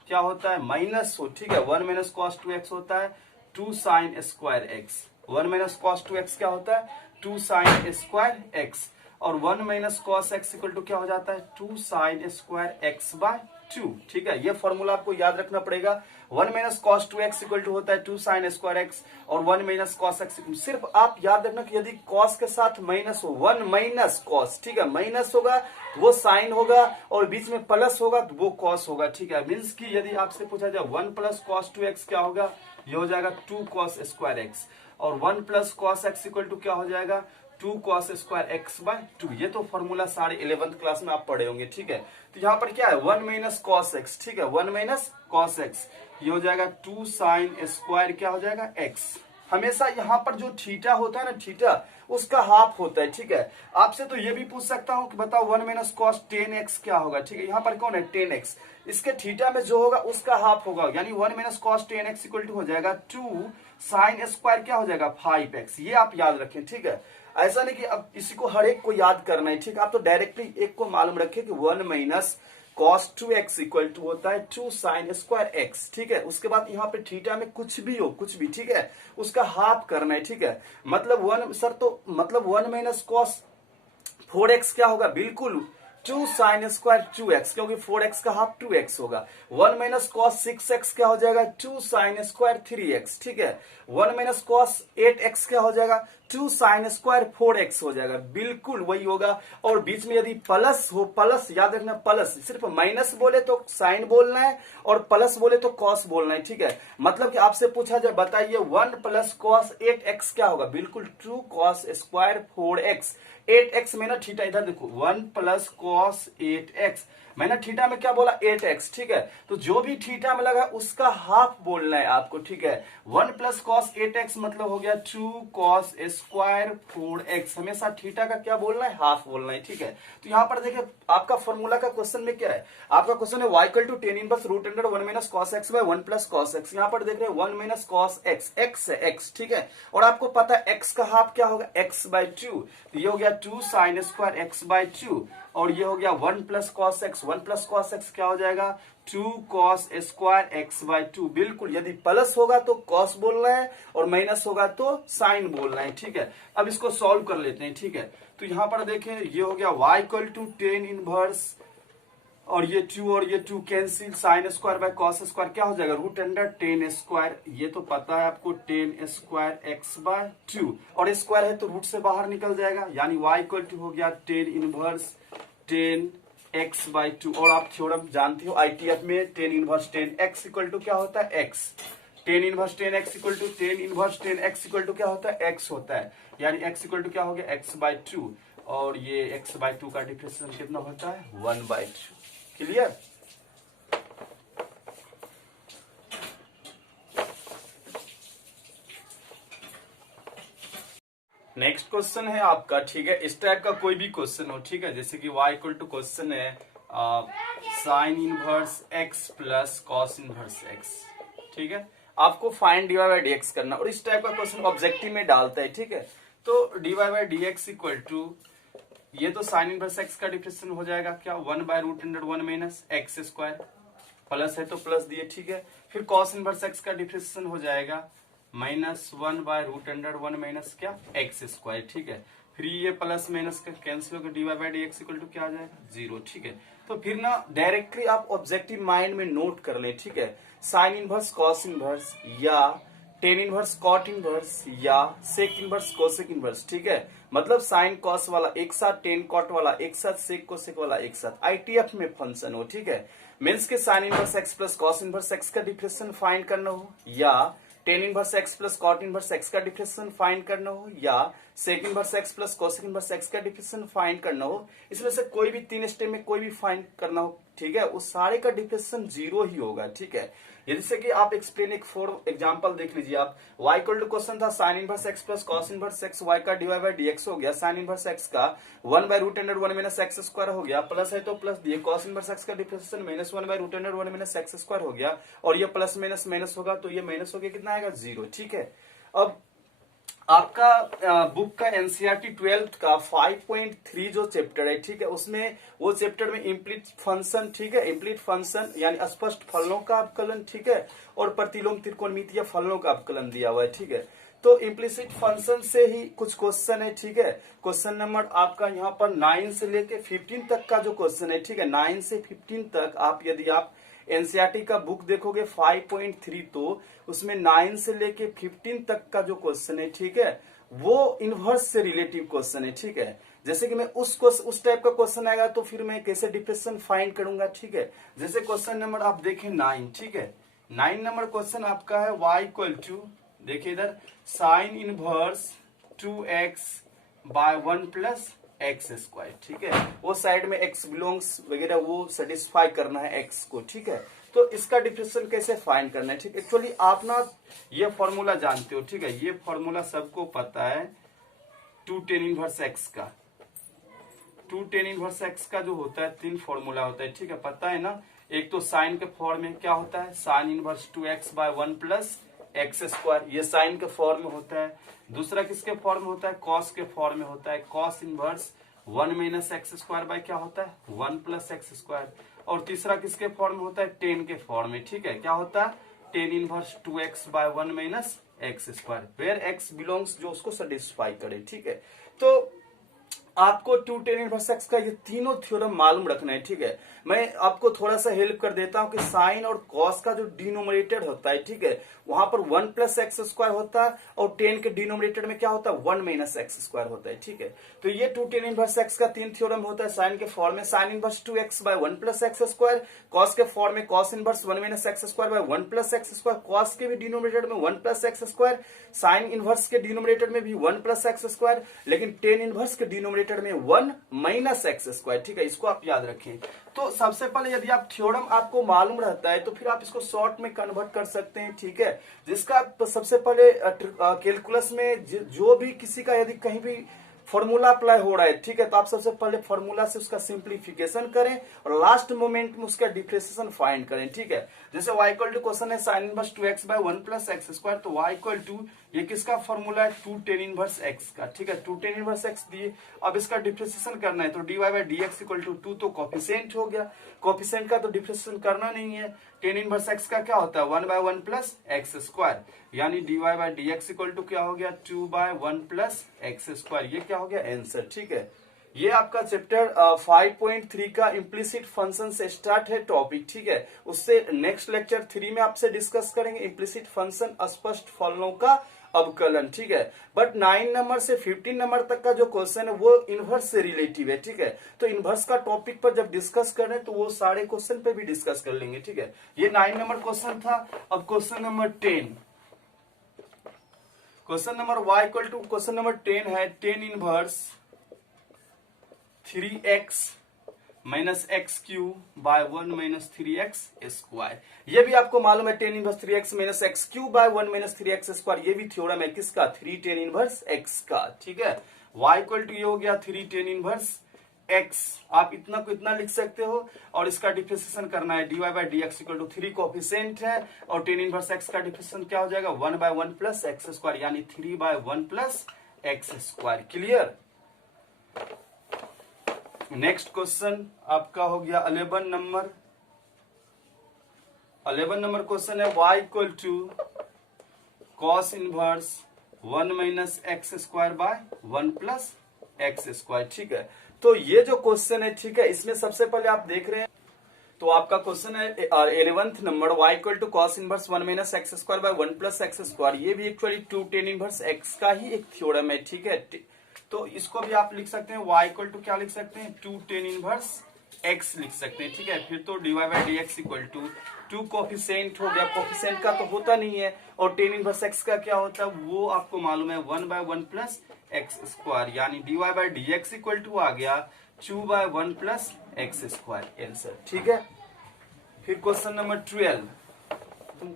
क्या होता है, माइनस हो, ठीक है। 1 माइनस कॉस 2x होता है 2 sine square x. 1 minus cos 2x क्या होता है, 2 साइन स्क्वायर एक्स। और 1 minus cos x equal to क्या हो जाता है, 2 साइन स्क्वायर एक्स बाय 2, ठीक है। ये फॉर्मूला आपको याद रखना पड़ेगा। 1 minus cos 2x equal to होता है 2 साइन स्क्वायर एक्स, और 1 माइनस कॉस एक्स। सिर्फ आप याद रखना कि यदि कॉस के साथ माइनस हो, 1 माइनस कॉस, ठीक है, माइनस होगा वो साइन होगा, और बीच में प्लस होगा तो वो कॉस होगा, ठीक है। मीन्स की यदि आपसे पूछा जाए 1 प्लस कॉस 2x क्या होगा, ये हो जाएगा 2 कॉस स्क्वायर एक्स। और 1 plus cos x equal to क्या हो जाएगा, 2 cos स्क्वायर एक्स बाय 2। ये तो फॉर्मूला सारे 11th क्लास में आप पढ़े होंगे, ठीक है। तो यहाँ पर क्या है, 1 माइनस कॉस एक्स, ठीक है, 1 माइनस कॉस एक्स, ये हो जाएगा 2 साइन स्क्वायर क्या हो जाएगा एक्स। हमेशा यहाँ पर जो थीटा होता है ना, थीटा उसका हाफ होता है, ठीक है। आपसे तो ये भी पूछ सकता हूँ कि बताओ 1 माइनस कॉस 10x क्या होगा, ठीक है। यहाँ पर कौन है, 10x, इसके थीटा में जो होगा उसका हाफ होगा, यानी 1 minus cos 10x equal to हो जाएगा 2 साइन स्क्वायर क्या हो जाएगा 5x। ये आप याद रखें, ठीक है। ऐसा नहीं कि अब इसी को हर एक को याद करना है, ठीक है। आप तो डायरेक्टली एक को मालूम रखें कि 1 minus cos 2x equal to होता है 2 साइन स्क्वायर x, ठीक है। उसके बाद यहाँ पे थीटा में कुछ भी हो, कुछ भी, ठीक है, उसका हाफ करना है, ठीक है। मतलब 1 सर, तो मतलब 1 माइनस cos 4x क्या होगा, बिल्कुल 2 साइन स्क्वायर 2x, क्योंकि 4x का हाफ 2x होगा। 1 माइनस कॉस 6x क्या हो जाएगा, 2 साइन स्क्वायर 3x, ठीक है। 1 माइनस कॉस 8x क्या हो जाएगा, 2 साइन स्क्वायर 4x हो जाएगा, बिल्कुल वही होगा। और बीच में यदि प्लस हो, प्लस याद रखना, प्लस सिर्फ माइनस बोले तो साइन बोलना है, और प्लस बोले तो कॉस बोलना है, ठीक है। मतलब कि आपसे पूछा जाए बताइए 1 प्लस कॉस 8x क्या होगा, बिल्कुल 2 कॉस स्क्वायर 4x। 8x में ना थीटा, इधर देखो 1 प्लस कॉस 8x, मैंने थीटा में क्या बोला 8x, ठीक है। तो जो भी थीटा में लगा उसका हाफ बोलना है आपको, ठीक है। 1 प्लस कॉस 8x मतलब हो गया 2 कॉस स्क्वायर 4x। हमेशा थीटा का क्या बोलना है, हाफ बोलना है, ठीक है। तो यहाँ पर देखिए आपका फॉर्मूला का क्वेश्चन में क्या है, आपका क्वेश्चन है y equal to tan inverse root under 1 minus cos x by 1 plus cos x. यहाँ पर देख रहे हैं 1 माइनस कॉस एक्स, एक्स है एक्स, ठीक है। और आपको पता है x का हाफ क्या होगा, x बाय 2, तो ये हो गया 2 साइन स्क्वायर x बाय 2, और ये हो गया 1 plus cos x. 1 plus cos x क्या हो जाएगा, 2 कॉस स्क्वायर एक्स बाय 2। बिल्कुल, यदि प्लस होगा तो कॉस बोलना है, और माइनस होगा तो साइन बोलना है, ठीक है। अब इसको सॉल्व कर लेते हैं, ठीक है। तो यहाँ पर देखें, ये हो गया y equal to tan inverse, और ये 2 और ये 2 cancel, sine square by cos square क्या हो जाएगा, रूट अंडर tan स्क्वायर। ये तो पता है आपको, tan स्क्वायर एक्स बाय 2, और स्क्वायर है तो रूट से बाहर निकल जाएगा, यानी y इक्वल टू हो गया tan inverse tan x by 2। और आप थ्योरम जानते हो ITF में, tan inverse tan x equal to क्या होता है, x। tan inverse tan x equal to tan inverse tan x equal to क्या होता है, x होता है, यानी x इक्वल टू क्या हो गया, x बाय 2, और ये x बाय 2 का डिफरेंशियल कितना होता है, 1 बाय 2। क्लियर। नेक्स्ट क्वेश्चन है आपका, ठीक है। इस टाइप का कोई भी क्वेश्चन हो, ठीक है, जैसे कि y इक्वल टू क्वेश्चन है sine inverse x plus cos inverse x, ठीक है। आपको फाइंड dy बाय dx करना, और इस टाइप का क्वेश्चन ऑब्जेक्टिव में डालता है, ठीक है। तो dy by dx equal to, ये तो साइन इनवर्स x का डिफरेंशियल हो जाएगा क्या, 1 by root under 1 minus x square, plus है तो प्लस दिए, ठीक है। फिर कॉस इनवर्स x का डिफरेंशियल हो जाएगा -1 बाय रूट अंडर 1 माइनस क्या, एक्स स्क्वायर, ठीक है। फिर ये प्लस माइनस का कैंसिल होकर dy by dx equal to क्या आ जाएगा, 0, ठीक है। तो फिर ना डायरेक्टली आप ऑब्जेक्टिव माइंड में नोट कर लें, ठीक है। साइन इनवर्स कॉस इनवर्स, या टेन इनवर्स कॉट इनवर्स, या सेक इनवर्स कोसेक इनवर्स, ठीक है। मतलब साइन कॉस वाला एक साथ, टेन कॉट वाला एक साथ, सेक कोसेक वाला एक साथ, ITF में फंक्शन हो, ठीक है। मीन्स के sine inverse x plus cos inverse x का डिफरेंशियल फाइंड करना हो, या tan inverse x plus cot inverse x का डिफरेंशियल फाइंड करना हो, या sec inverse x plus cosec inverse x का डिफरेंशियल फाइंड करना हो, इसमें से कोई भी 3 स्टेप में कोई भी फाइंड करना हो, ठीक है, उस सारे का डिफरेंशियल 0 ही होगा, ठीक है। ये जैसे कि आप एक्सप्लेन एक फॉर एग्जांपल देख लीजिए आप, y इक्वल टू क्वेश्चन था sine inverse x plus cos inverse x y का dy बाय dx हो गया, साइन इनवर्स x का 1 by root under 1 minus x square हो गया, प्लस है तो प्लस दिए, कॉस इनवर्स x का differentiation minus 1 by root under 1 minus x square हो गया, और ये प्लस माइनस माइनस होगा तो ये माइनस हो गया, कितना आएगा 0। ठीक है, अब आपका बुक का एनसीईआरटी 12th का 5.3 जो चैप्टर है, ठीक है, उसमें वो चैप्टर में इम्प्लीट फंक्शन, ठीक है, इम्प्लीट फंक्शन यानी स्पष्ट फलनों का अवकलन, ठीक है, और प्रतिलोम त्रिकोणमितीय फलनों का अवकलन दिया हुआ है। ठीक है, तो इम्प्लिसिट फंक्शन से ही कुछ क्वेश्चन है। ठीक है, क्वेश्चन नंबर आपका यहाँ पर 9 से लेके 15 तक का जो क्वेश्चन है, ठीक है, 9 से 15 तक आप यदि आप एनसीईआरटी का बुक देखोगे 5.3 तो उसमें 9 से लेके 15 तक का जो क्वेश्चन है, ठीक है, वो इनवर्स से रिलेटिव क्वेश्चन है। ठीक है, जैसे कि मैं उस टाइप का क्वेश्चन आएगा तो फिर मैं कैसे डिफरेंशिएशन फाइंड करूंगा। ठीक है, जैसे क्वेश्चन नंबर आप देखें 9, ठीक है, 9 नंबर क्वेश्चन आपका है y इक्वल टू, देखिए इधर sine inverse 2x by 1 plus x square. ठीक है, वो साइड में x बिलोंग्स वगैरह वो सेटिस्फाई करना है x को। ठीक है, तो इसका डिफरेंशिएशन कैसे फाइंड करना है। ठीक, एक्चुअली आप ना ये फॉर्मूला जानते हो। ठीक है, ये फॉर्मूला सबको पता है 2 tan इनवर्स x का, 2 tan इनवर्स x का जो होता है 3 फॉर्मूला होता है। ठीक है, पता है ना, एक तो साइन के फॉर्म में क्या होता है, sine inverse 2x by 1 plus x square, ये साइन के फॉर्म में होता है। दूसरा किसके फॉर्म में होता है, कॉस के फॉर्म में होता है, cos inverse 1 minus x square bye क्या होता है 1 प्लस एक्स स्क्वायर। और तीसरा किसके फॉर्म में होता है, टेन के फॉर्म में। ठीक है, क्या होता है, tan inverse 2x by 1 minus x square, where x belongs जो उसको सेटिस्फाई करे। ठीक है, तो आपको 2 tan इनवर्स x का ये तीनों थ्योरम मालूम रखना है। ठीक है, मैं आपको थोड़ा सा हेल्प कर देता हूं कि साइन और कॉस का जो डिनोमिनेटर होता है, ठीक है, वहां पर 1 प्लस एक्स स्क्वायर होता है, और टेन के डिनोमिनेटर में क्या होता है 1 माइनस एक्स स्क्वायर होता है। ठीक है, तो ये 2 tan इनवर्स x का 3 थ्योरम होता है साइन के फॉर्म में, sine inverse 2x by 1 plus x square, cos के फॉर्म में cos inverse 1 minus x square by 1 plus x square, cos के भी डिनोमिनेटर में 1 plus x square, sine inverse के डिनोमिनेटर में भी 1 प्लस एक्स स्क्वायर, लेकिन टेन इनवर्स के डिनोमिनेटर में 1 माइनस एक्स स्क्वायर। ठीक है, इसको आप याद रखें। तो सबसे पहले यदि आप थ्योरम आपको मालूम रहता है तो फिर आप इसको शॉर्ट में कन्वर्ट कर सकते हैं। ठीक है, जिसका सबसे पहले कैलकुलस में जो भी किसी का यदि कहीं भी फॉर्मूला अप्लाई हो रहा है, ठीक है, तो आप सबसे पहले फॉर्मूला से उसका सिंप्लीफिकेशन करें और लास्ट मोमेंट में उसका डिफरेंशिएशन फाइंड करें। ठीक है, जैसे y इक्वल टू क्वेश्चन है sine inverse 2x by 1 plus x square, तो y इक्वल टू ये किसका फॉर्मूला है 2 tan इनवर्स x का। ठीक है, 2 tan इनवर्स x दिए, अब इसका डिफरेंशिएशन करना है तो dy by dx equal to 2 तो कोफिशिएंट हो गया, कोफिशिएंट का तो डिफरेंशिएशन करना नहीं है। tan इनवर्स x का क्या होता है 1 बाय 1 प्लस एक्स स्क्वायर, यानी dy by dx equal to क्या हो गया 2 बाय 1 प्लस एक्स स्क्वायर, ये क्या हो गया आंसर। ठीक है, ये आपका चैप्टर 5.3 का इम्प्लिसिट फंक्शन से स्टार्ट है टॉपिक। ठीक है, उससे नेक्स्ट लेक्चर 3 में आपसे डिस्कस करेंगे इम्प्लिसिट फंक्शन, स्पष्ट फलनों का अवकलन। ठीक है, बट 9 नंबर से 15 नंबर तक का जो क्वेश्चन है वो इनवर्स से रिलेटिव है। ठीक है, तो इनवर्स का टॉपिक पर जब डिस्कस कर रहे हैं तो वो सारे क्वेश्चन पे भी डिस्कस कर लेंगे। ठीक है, ये 9 नंबर क्वेश्चन था। अब question number 10, question number y equal to question number 10 है tan inverse 3x minus x cube by 1 minus 3x square. ये भी आपको मालूम है tan inverse 3x minus x cube by 1 minus 3x square, ये भी थ्योरम है किसका 3 टेन इनवर्स x का। ठीक है, y इक्वल टू ये हो गया 3 टेन इनवर्स x, आप इतना को इतना लिख सकते हो, और इसका डिफरेंशिएशन करना है dy by dx equal to 3 coefficient है, और टेन इनवर्स x का डिफरेंशिएशन क्या हो जाएगा 1 बाय 1 प्लस एक्स स्क्वायर, यानी 3 by 1 plus x square. Clear. Next question आपका हो गया 11 नंबर। 11 नंबर क्वेश्चन है y equal to cos inverse 1 minus x square by 1 plus x square. ठीक है, तो ये जो क्वेश्चन है, ठीक है, इसमें सबसे पहले आप देख रहे हैं तो आपका क्वेश्चन है 11th number y equal to cos inverse 1 minus x square by 1 plus x square, ये भी एक्चुअली 2 tan इनवर्स x का ही एक थ्योरम है। ठीक है, तो इसको भी आप लिख सकते हैं y इक्वल टू क्या लिख सकते हैं 2 tan इनवर्स x लिख सकते हैं। ठीक है, फिर तो dy by dx equal to 2 coefficient हो गया, कोफिशिएंट का तो होता नहीं है, और tan इनवर्स x का क्या होता है वो आपको मालूम है 1 बाय 1 प्लस एक्स स्क्वायर, यानी dy by dx equal to आ गया 2 by 1 plus x square answer. ठीक है, फिर क्वेश्चन नंबर 12, तो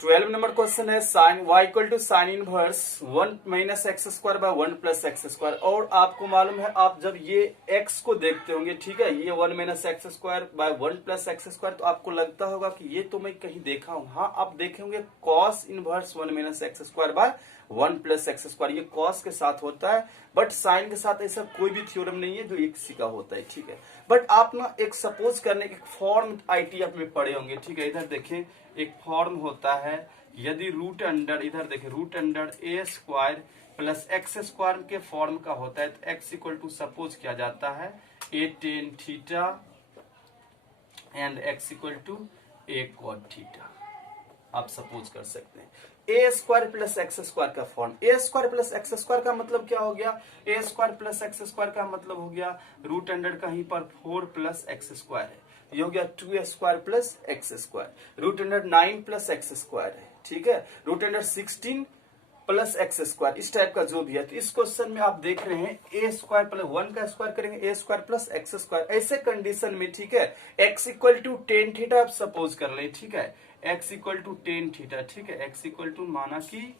12 नंबर क्वेश्चन है sine y equal to sine inverse 1 minus x square by 1 plus x square. और आपको मालूम है आप जब ये x को देखते होंगे, ठीक है, ये 1 minus x square by 1 plus x square, तो आपको लगता होगा कि ये तो मैं कहीं देखा हूं। हाँ, आप देखेंगे cos inverse 1 minus x square by 1 plus x square, ये कॉस के साथ होता है, बट साइन के साथ ऐसा कोई भी थ्योरम नहीं है जो एक सी का होता है, ठीक है। बट आप ना एक सपोज करने के फॉर्म ITF में पढ़े होंगे, ठीक है। इधर देखें, एक फॉर्म होता है, यदि रूट अंडर, इधर देखें, रूट अंडर ए स्क्वायर प्लस एक्स स्क्वायर के फॉर्म का होता है, तो एक्स इक्वल टू सपोज किया जाता है a tan theta and x equal to a cot theta, आप सपोज कर सकते हैं। A square plus x square का form, a square plus x square का मतलब क्या हो गया, a square plus x square का मतलब हो गया रूट अंडर कहीं पर 4 प्लस एक्स स्क्वायर है, ये हो गया 2 square plus x square. Root under 9 plus x square है, ठीक है। Root under 16 plus x square, इस टाइप का जो भी है। तो इस क्वेश्चन में आप देख रहे हैं ए स्क्वायर प्लस 1 का स्क्वायर करेंगे, a square plus x square, ऐसे कंडीशन में, ठीक है, x equal to tan theta आप सपोज कर लें, ठीक है, x equal to tan theta, ठीक है, एक्स इक्वल टू माना कि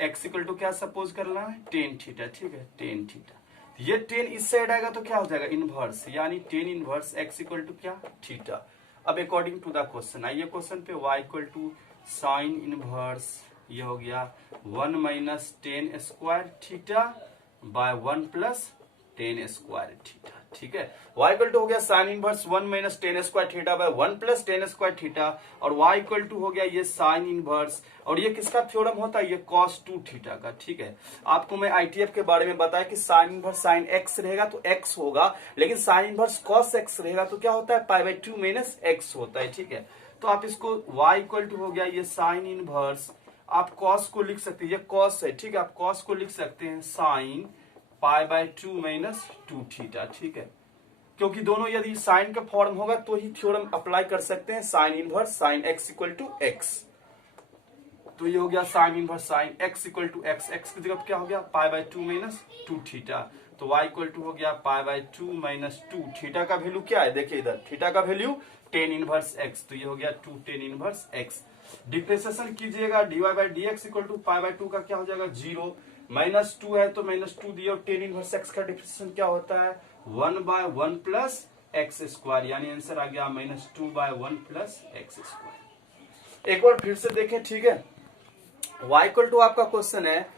एक्स इक्वल टू क्या सपोज करना है, टेन थीटा, ठीक है, टेन थीटा। ये 10 इस साइड आएगा तो क्या हो जाएगा, इनवर्स, यानी 10 इनवर्स एक्स इक्वल टू क्या, थीटा। अब अकॉर्डिंग टू द क्वेश्चन, आइए क्वेश्चन पे, y equal to sine inverse, ये हो गया 1 minus 10 square theta by 1 plus 10 square theta, ठीक है। y इक्वल टू हो गया sine inverse 1 minus 10 square theta by 1 plus 10 square theta, और y इक्वल टू हो गया ये साइन इनवर्स, और ये किसका थ्योरम होता है, ये cos 2 थीटा का, ठीक है। आपको मैं ITF के बारे में बताया कि साइन इनवर्स साइन x रहेगा तो x होगा, लेकिन साइन इनवर्स cos x रहेगा तो क्या होता है, पाई बाय 2 माइनस x होता है, ठीक है। तो आप इसको y इक्वल टू हो गया ये साइन इनवर्स, आप cos को लिख सकते हैं, ये cos है, ठीक है, आप cos को लिख सकते हैं sign pi by 2 minus 2 theta, ठीक है, क्योंकि दोनों यदि साइन का फॉर्म होगा तो ही थ्योरम अप्लाई कर सकते हैं, sine inverse sine x equal to x. तो ये हो गया sine inverse sine x equal to x, x की जगह क्या हो गया, पाई बाय 2 माइनस 2 थीटा, तो y इक्वल टू हो गया पाई बाय 2 माइनस 2, थीटा का वैल्यू क्या है, देखिए इधर थीटा का वैल्यू 10 इनवर्स x, तो ये हो गया 2 10 इनवर्स x। डिफरेंशिएशन कीजिएगा, dy by dx equal to pi by 2 का क्या हो जाएगा, 0, माइनस 2 है तो माइनस 2 दिए, और 10 इनवर्स x का डिफरेंशिएशन क्या होता है, 1 बाय 1 प्लस एक्स स्क्वायर, यानी आंसर आ गया minus 2 by 1 plus x square. एक बार फिर से देखें, ठीक है, y इक्वल टू आपका क्वेश्चन है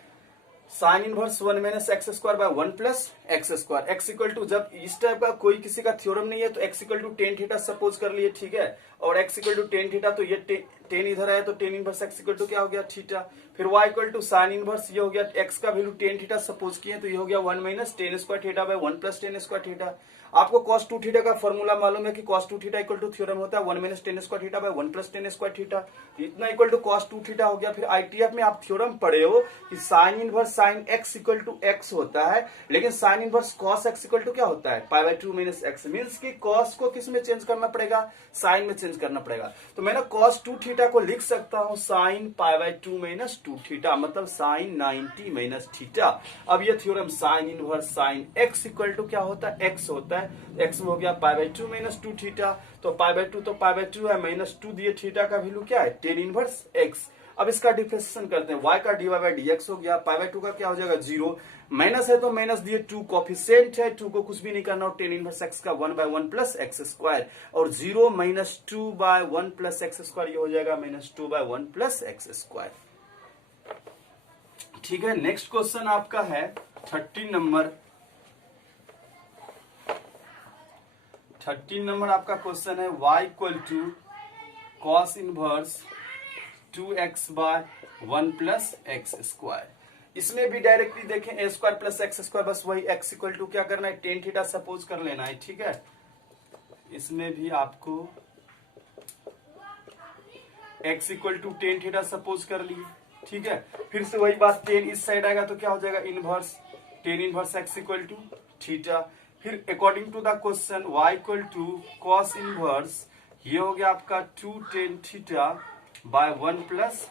sine inverse 1 minus x square by 1 plus x square, x equal to, जब इस टाइप का कोई किसी का थ्योरम नहीं है तो x equal to 10 theta suppose कर लिए, ठीक है, और एक्स इक्वल टू 10 थीटा, तो ये 10 इधर आया तो 10 इनवर्स एक्स इक्वल टू क्या हो गया, थीटा। फिर y equal to sine inverse, ये हो गया एक्स का वैल्यू 10 थीटा सपोज किए, तो ये हो गया 1 minus 10 square theta by 1 plus 10 square theta. आपको cos 2 थीटा का फॉर्मूला मालूम है कि cos 2 theta equal to theorem होता है 1 minus 10 square theta by 1 plus 10 square theta, इतना इक्वल टू cos 2 थीटा हो गया। फिर ITF में आप थ्योरम पढ़े हो कि sine inverse sine x equal to x होता है, लेकिन sine inverse cos x equal to क्या होता है, pi by 2 minus x, means कि cos को किस में चेंज करना पड़ेगा, साइन में चेंज करना पड़ेगा। तो मैंने cos 2 थीटा को लिख सकता हूं sine pi by 2 minus 2 theta, मतलब साइन 90 माइनस थीटा। अब ये theorem sine inverse sine x equal to क्या होता है, x होता है, x हो गया पाई बाय 2 माइनस 2 थीटा, तो पाई बाय 2 तो पाई बाय 2 है, माइनस 2 दिए, थीटा का वैल्यू क्या है, 10 इनवर्स x। अब इसका डिफरेंशिएशन करते हैं, y का dy बाय dx हो गया, पाई बाय 2 का क्या हो जाएगा 0, माइनस है तो माइनस दिए, 2 कोफिशिएंट है, 2 को कुछ भी नहीं करना, और 10 इनवर्स x का 1 बाय 1 प्लस एक्स स्क्वायर, और 0 minus 2 by 1 plus x square, ये हो जाएगा minus 2 by 1 plus x square. ठीक है, नेक्स्ट क्वेश्चन आपका है 13 नंबर आपका क्वेश्चन है, y equal to cos inverse 2x by 1 plus x square. इसमें भी डायरेक्टली देखें a square plus x square, बस वही x इक्वल टू क्या करना है, टेन थीटा सपोज कर लेना है, ठीक है। इसमें भी आपको x equal to tan theta suppose कर लिए, ठीक है। फिर से वही बात, 10 इस साइड आएगा तो क्या हो जाएगा, inverse 10 inverse x equal to theta. फिर according to the question y equal to cos inverse, ये हो गया आपका 2 10 theta by 1 plus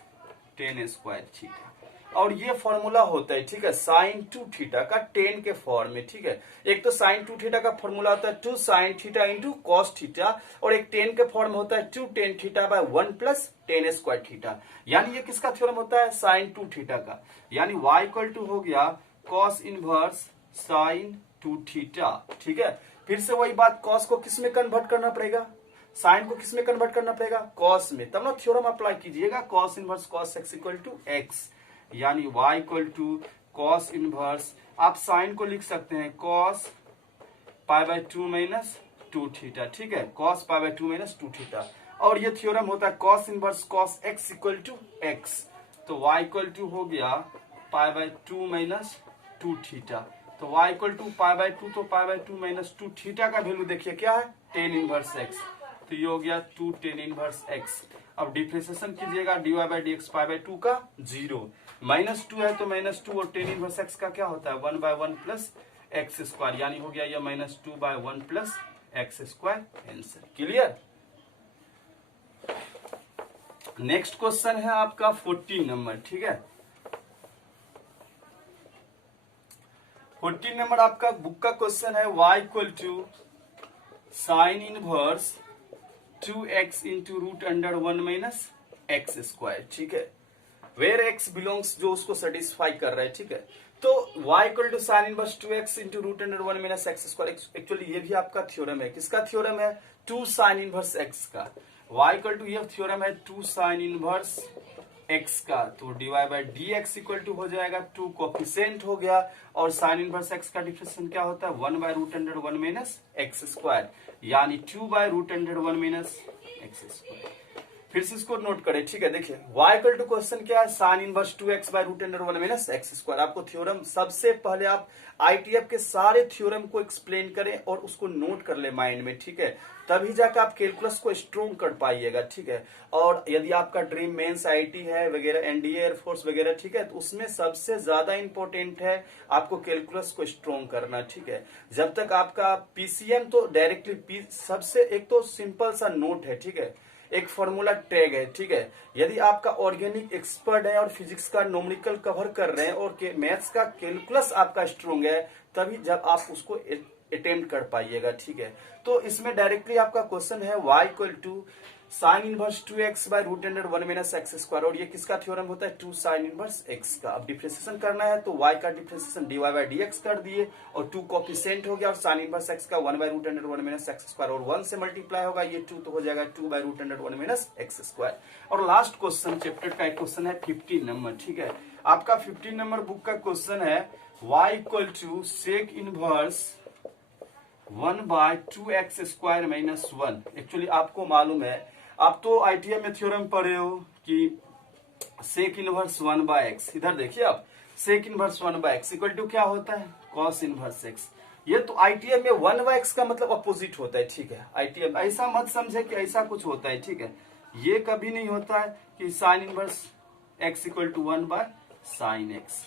10 square theta. और ये फॉर्मूला होता है, ठीक है, साइन 2 थीटा का टेन के फॉर्म में, ठीक है। एक तो साइन 2 थीटा का फॉर्मूला होता है 2 sine theta into cos theta, और एक टेन के फॉर्म होता है 2 tan theta by 1 plus tan square theta. यानी ये किसका थ्योरम होता है, साइन 2 थीटा का। यानी y इक्वल टू हो गया कॉस इनवर्स साइन 2 थीटा, ठीक है। फिर से वही बात, कॉस को किस में कन्वर्ट करना पड़ेगा, साइन को किस में कन्वर्ट करना पड़ेगा, कॉस में, तब ना थ्योरम अप्लाई कीजिएगा, cos inverse cos x equal to x. यानी y equal to cos inverse, आप साइन को लिख सकते हैं cos pi by 2 minus 2 theta, ठीक है, cos pi by 2 minus 2 theta. और ये थ्योरम होता है cos inverse cos x equal to x. तो y इक्वल टू हो गया पाई बाय 2 माइनस 2 थीटा। तो y equal to pi by 2, तो पाई बाय 2 माइनस 2 थीटा का वैल्यू देखिए क्या है, टेन इनवर्स एक्स। तो ये हो गया 2 टेन इनवर्स एक्स। अब डिफरेंशिएशन कीजिएगा, dy by dx pi by 2 का 0, माइनस 2 है तो माइनस 2, और टेन इनवर्स एक्स का क्या होता है 1 बाय 1 प्लस एक्स स्क्वायर, यानी हो गया ये minus 2 by 1 plus x square. Answer clear. Next question है आपका 14 नंबर, ठीक है। 14 नंबर आपका बुक का क्वेश्चन है y equal to sine inverse 2x into root under 1 minus x square, ठीक है। वेयर x बिलोंग्स, जो उसको सेटिस्फाई कर रहा है, ठीक है। तो y equal to sine inverse 2x into root under 1 minus x square, actually ये भी आपका थ्योरम है, किसका थ्योरम है, 2 साइन इनवर्स x का। y इक्वल टू ये थ्योरम है 2 साइन इनवर्स x का, तो dy by dx equal to हो जाएगा 2 कोफिशिएंट हो गया, और साइन इनवर्स x का डिफरेंशिएशन क्या होता है 1 by root under 1 minus x square, यानी 2 by root under 1 minus x square. फिर से इसको नोट करें, ठीक है। देखिए y इक्वल टू क्वेश्चन क्या है, sine inverse 2x by root under 1 minus x square. आपको थ्योरम, सबसे पहले आप आईटीएफ के सारे थ्योरम को एक्सप्लेन करें और उसको नोट कर ले माइंड में, ठीक है, तभी जाकर आप कैलकुलस को स्ट्रॉन्ग कर पाइएगा, ठीक है। और यदि आपका ड्रीम मेंस आईटी है वगैरह, एनडीए एयरफोर्स वगैरह, ठीक है, तो उसमें सबसे ज्यादा इंपॉर्टेंट है आपको कैलकुलस को स्ट्रॉन्ग करना, ठीक है। जब तक आपका पीसीएम तो डायरेक्टली सबसे एक तो सिंपल सा नोट है, ठीक है, एक फॉर्मूला टैग है, ठीक है। यदि आपका ऑर्गेनिक एक्सपर्ट है और फिजिक्स का न्यूमेरिकल कवर कर रहे हैं और मैथ्स का कैलकुलस आपका स्ट्रॉन्ग है, तभी जब आप उसको अटेम्प्ट कर पाइएगा, ठीक है। तो इसमें डायरेक्टली आपका क्वेश्चन है y equal to sine inverse 2x by root under 1 minus x square, और ये किसका थ्योरम होता है 2 साइन इनवर्स x का। अब डिफरेंशिएशन करना है तो y का डिफरेंशिएशन dy बाय dx कर दिए, और 2 कोफिशिएंट हो गया, और साइन इनवर्स x का 1 by root under 1 minus x square, और 1 से मल्टीप्लाई होगा ये 2, तो हो जाएगा 2 by root under 1 minus x square. और लास्ट क्वेश्चन चैप्टर का एक क्वेश्चन है 15 नंबर, ठीक है। आपका 15 नंबर बुक का क्वेश्चन है y equal to sec inverse 1 by 2x square minus 1। Actually आपको मालूम है, आप तो आईटीआई में थ्योरम पढ़े हो कि सेक इनवर्स 1 बाय एक्स। इधर देखिए आप, sec inverse 1 by x equal to क्या होता है, कॉस इनवर्स एक्स। ये तो आईटीआई में 1 बाय एक्स का मतलब अपोजिट होता है, ठीक है। आईटीआई ऐसा मत समझे कि ऐसा कुछ होता है, ठीक है। ये कभी नहीं होता है कि sine inverse x equal to 1 by sine x,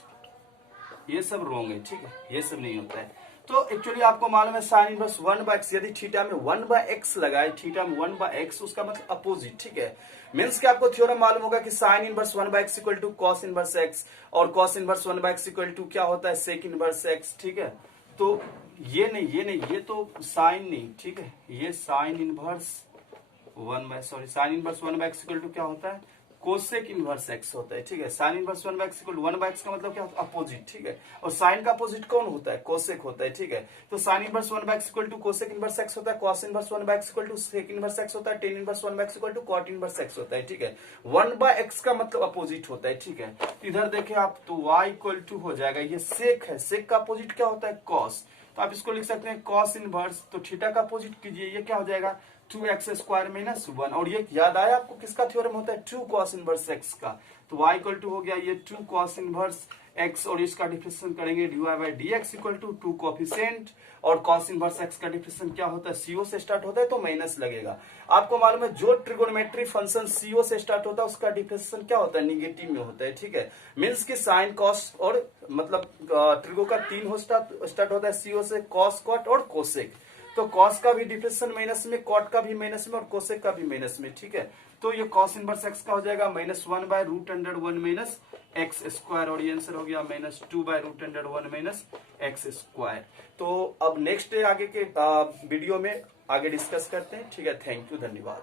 ये सब रॉन्ग है, ठीक है, ये सब नहीं होता है। तो एक्चुअली आपको मालूम है साइन इनवर्स 1 बाय एक्स, यदि थीटा में 1 बाय एक्स लगाए, थीटा में 1 बाय एक्स, उसका मतलब अपोजिट, ठीक है। मींस कि आपको थ्योरम मालूम होगा कि sine inverse 1 by x equal to cos inverse x, और cos inverse 1 by x equal to क्या होता है सेक इनवर्स एक्स, ठीक है। तो ये नहीं, ये तो साइन नहीं, ठीक है, ये sine inverse 1 by x equal to क्या होता है कोसेक इनवर्स एक्स होता है, ठीक है। Sine inverse 1 by x equal to 1 by x का मतलब क्या होता है अपोजिट, ठीक है। और साइन का अपोजिट कौन होता है, कोसेक होता है, ठीक है। तो sine inverse 1 by x equal to cosec inverse x होता है, cos inverse 1 by x equal to sec inverse x होता है, tan inverse 1 by x equal to cot inverse x होता है, ठीक है। 1 बाय एक्स का मतलब अपोजिट होता है, ठीक है। इधर देखें आप, तो y इक्वल टू हो जाएगा, ये सेक है, सेक का अपोजिट क्या होता है कॉस, तो आप इसको लिख सकते हैं कॉस इनवर्स, तो थीटा का अपोजिट कीजिए, ये क्या हो जाएगा 2x स्क्वायर माइनस 1। और ये याद आया आपको किसका थ्योरम होता है 2 कॉस इनवर्स x का। तो y इक्वल टू हो गया ये 2 कॉस इनवर्स x, और इसका डिफरेंशिएशन करेंगे dy by dx equal to 2 coefficient, और कॉस इनवर्स x का डिफरेंशिएशन क्या होता है co से स्टार्ट होता है तो माइनस लगेगा। आपको मालूम है जो ट्रिगोनोमेट्री फंक्शन co से स्टार्ट होता है उसका डिफरेंशिएशन क्या होता है निगेटिव में होता है, ठीक है। मींस कि साइन कॉस, और मतलब ट्रिगो का 3 हो स्टार्ट होता है co से, कॉस कॉट और कोसेक। तो कॉस का भी डिफ्रेक्शन माइनस में, कॉट का भी माइनस में और कोसेक का भी माइनस में। ठीक है, तो ये कॉस इनवर्स एक्स का हो जाएगा -1 बाय √100 माइनस एक्स स्क्वायर, और ये आंसर हो गया -2 बाय √100 माइनस एक्स स्क्वायर। तो अब नेक्स्ट आगे के वीडियो में आगे डिस्कस करते हैं। ठीक है, थैंक यू, धन्यवाद।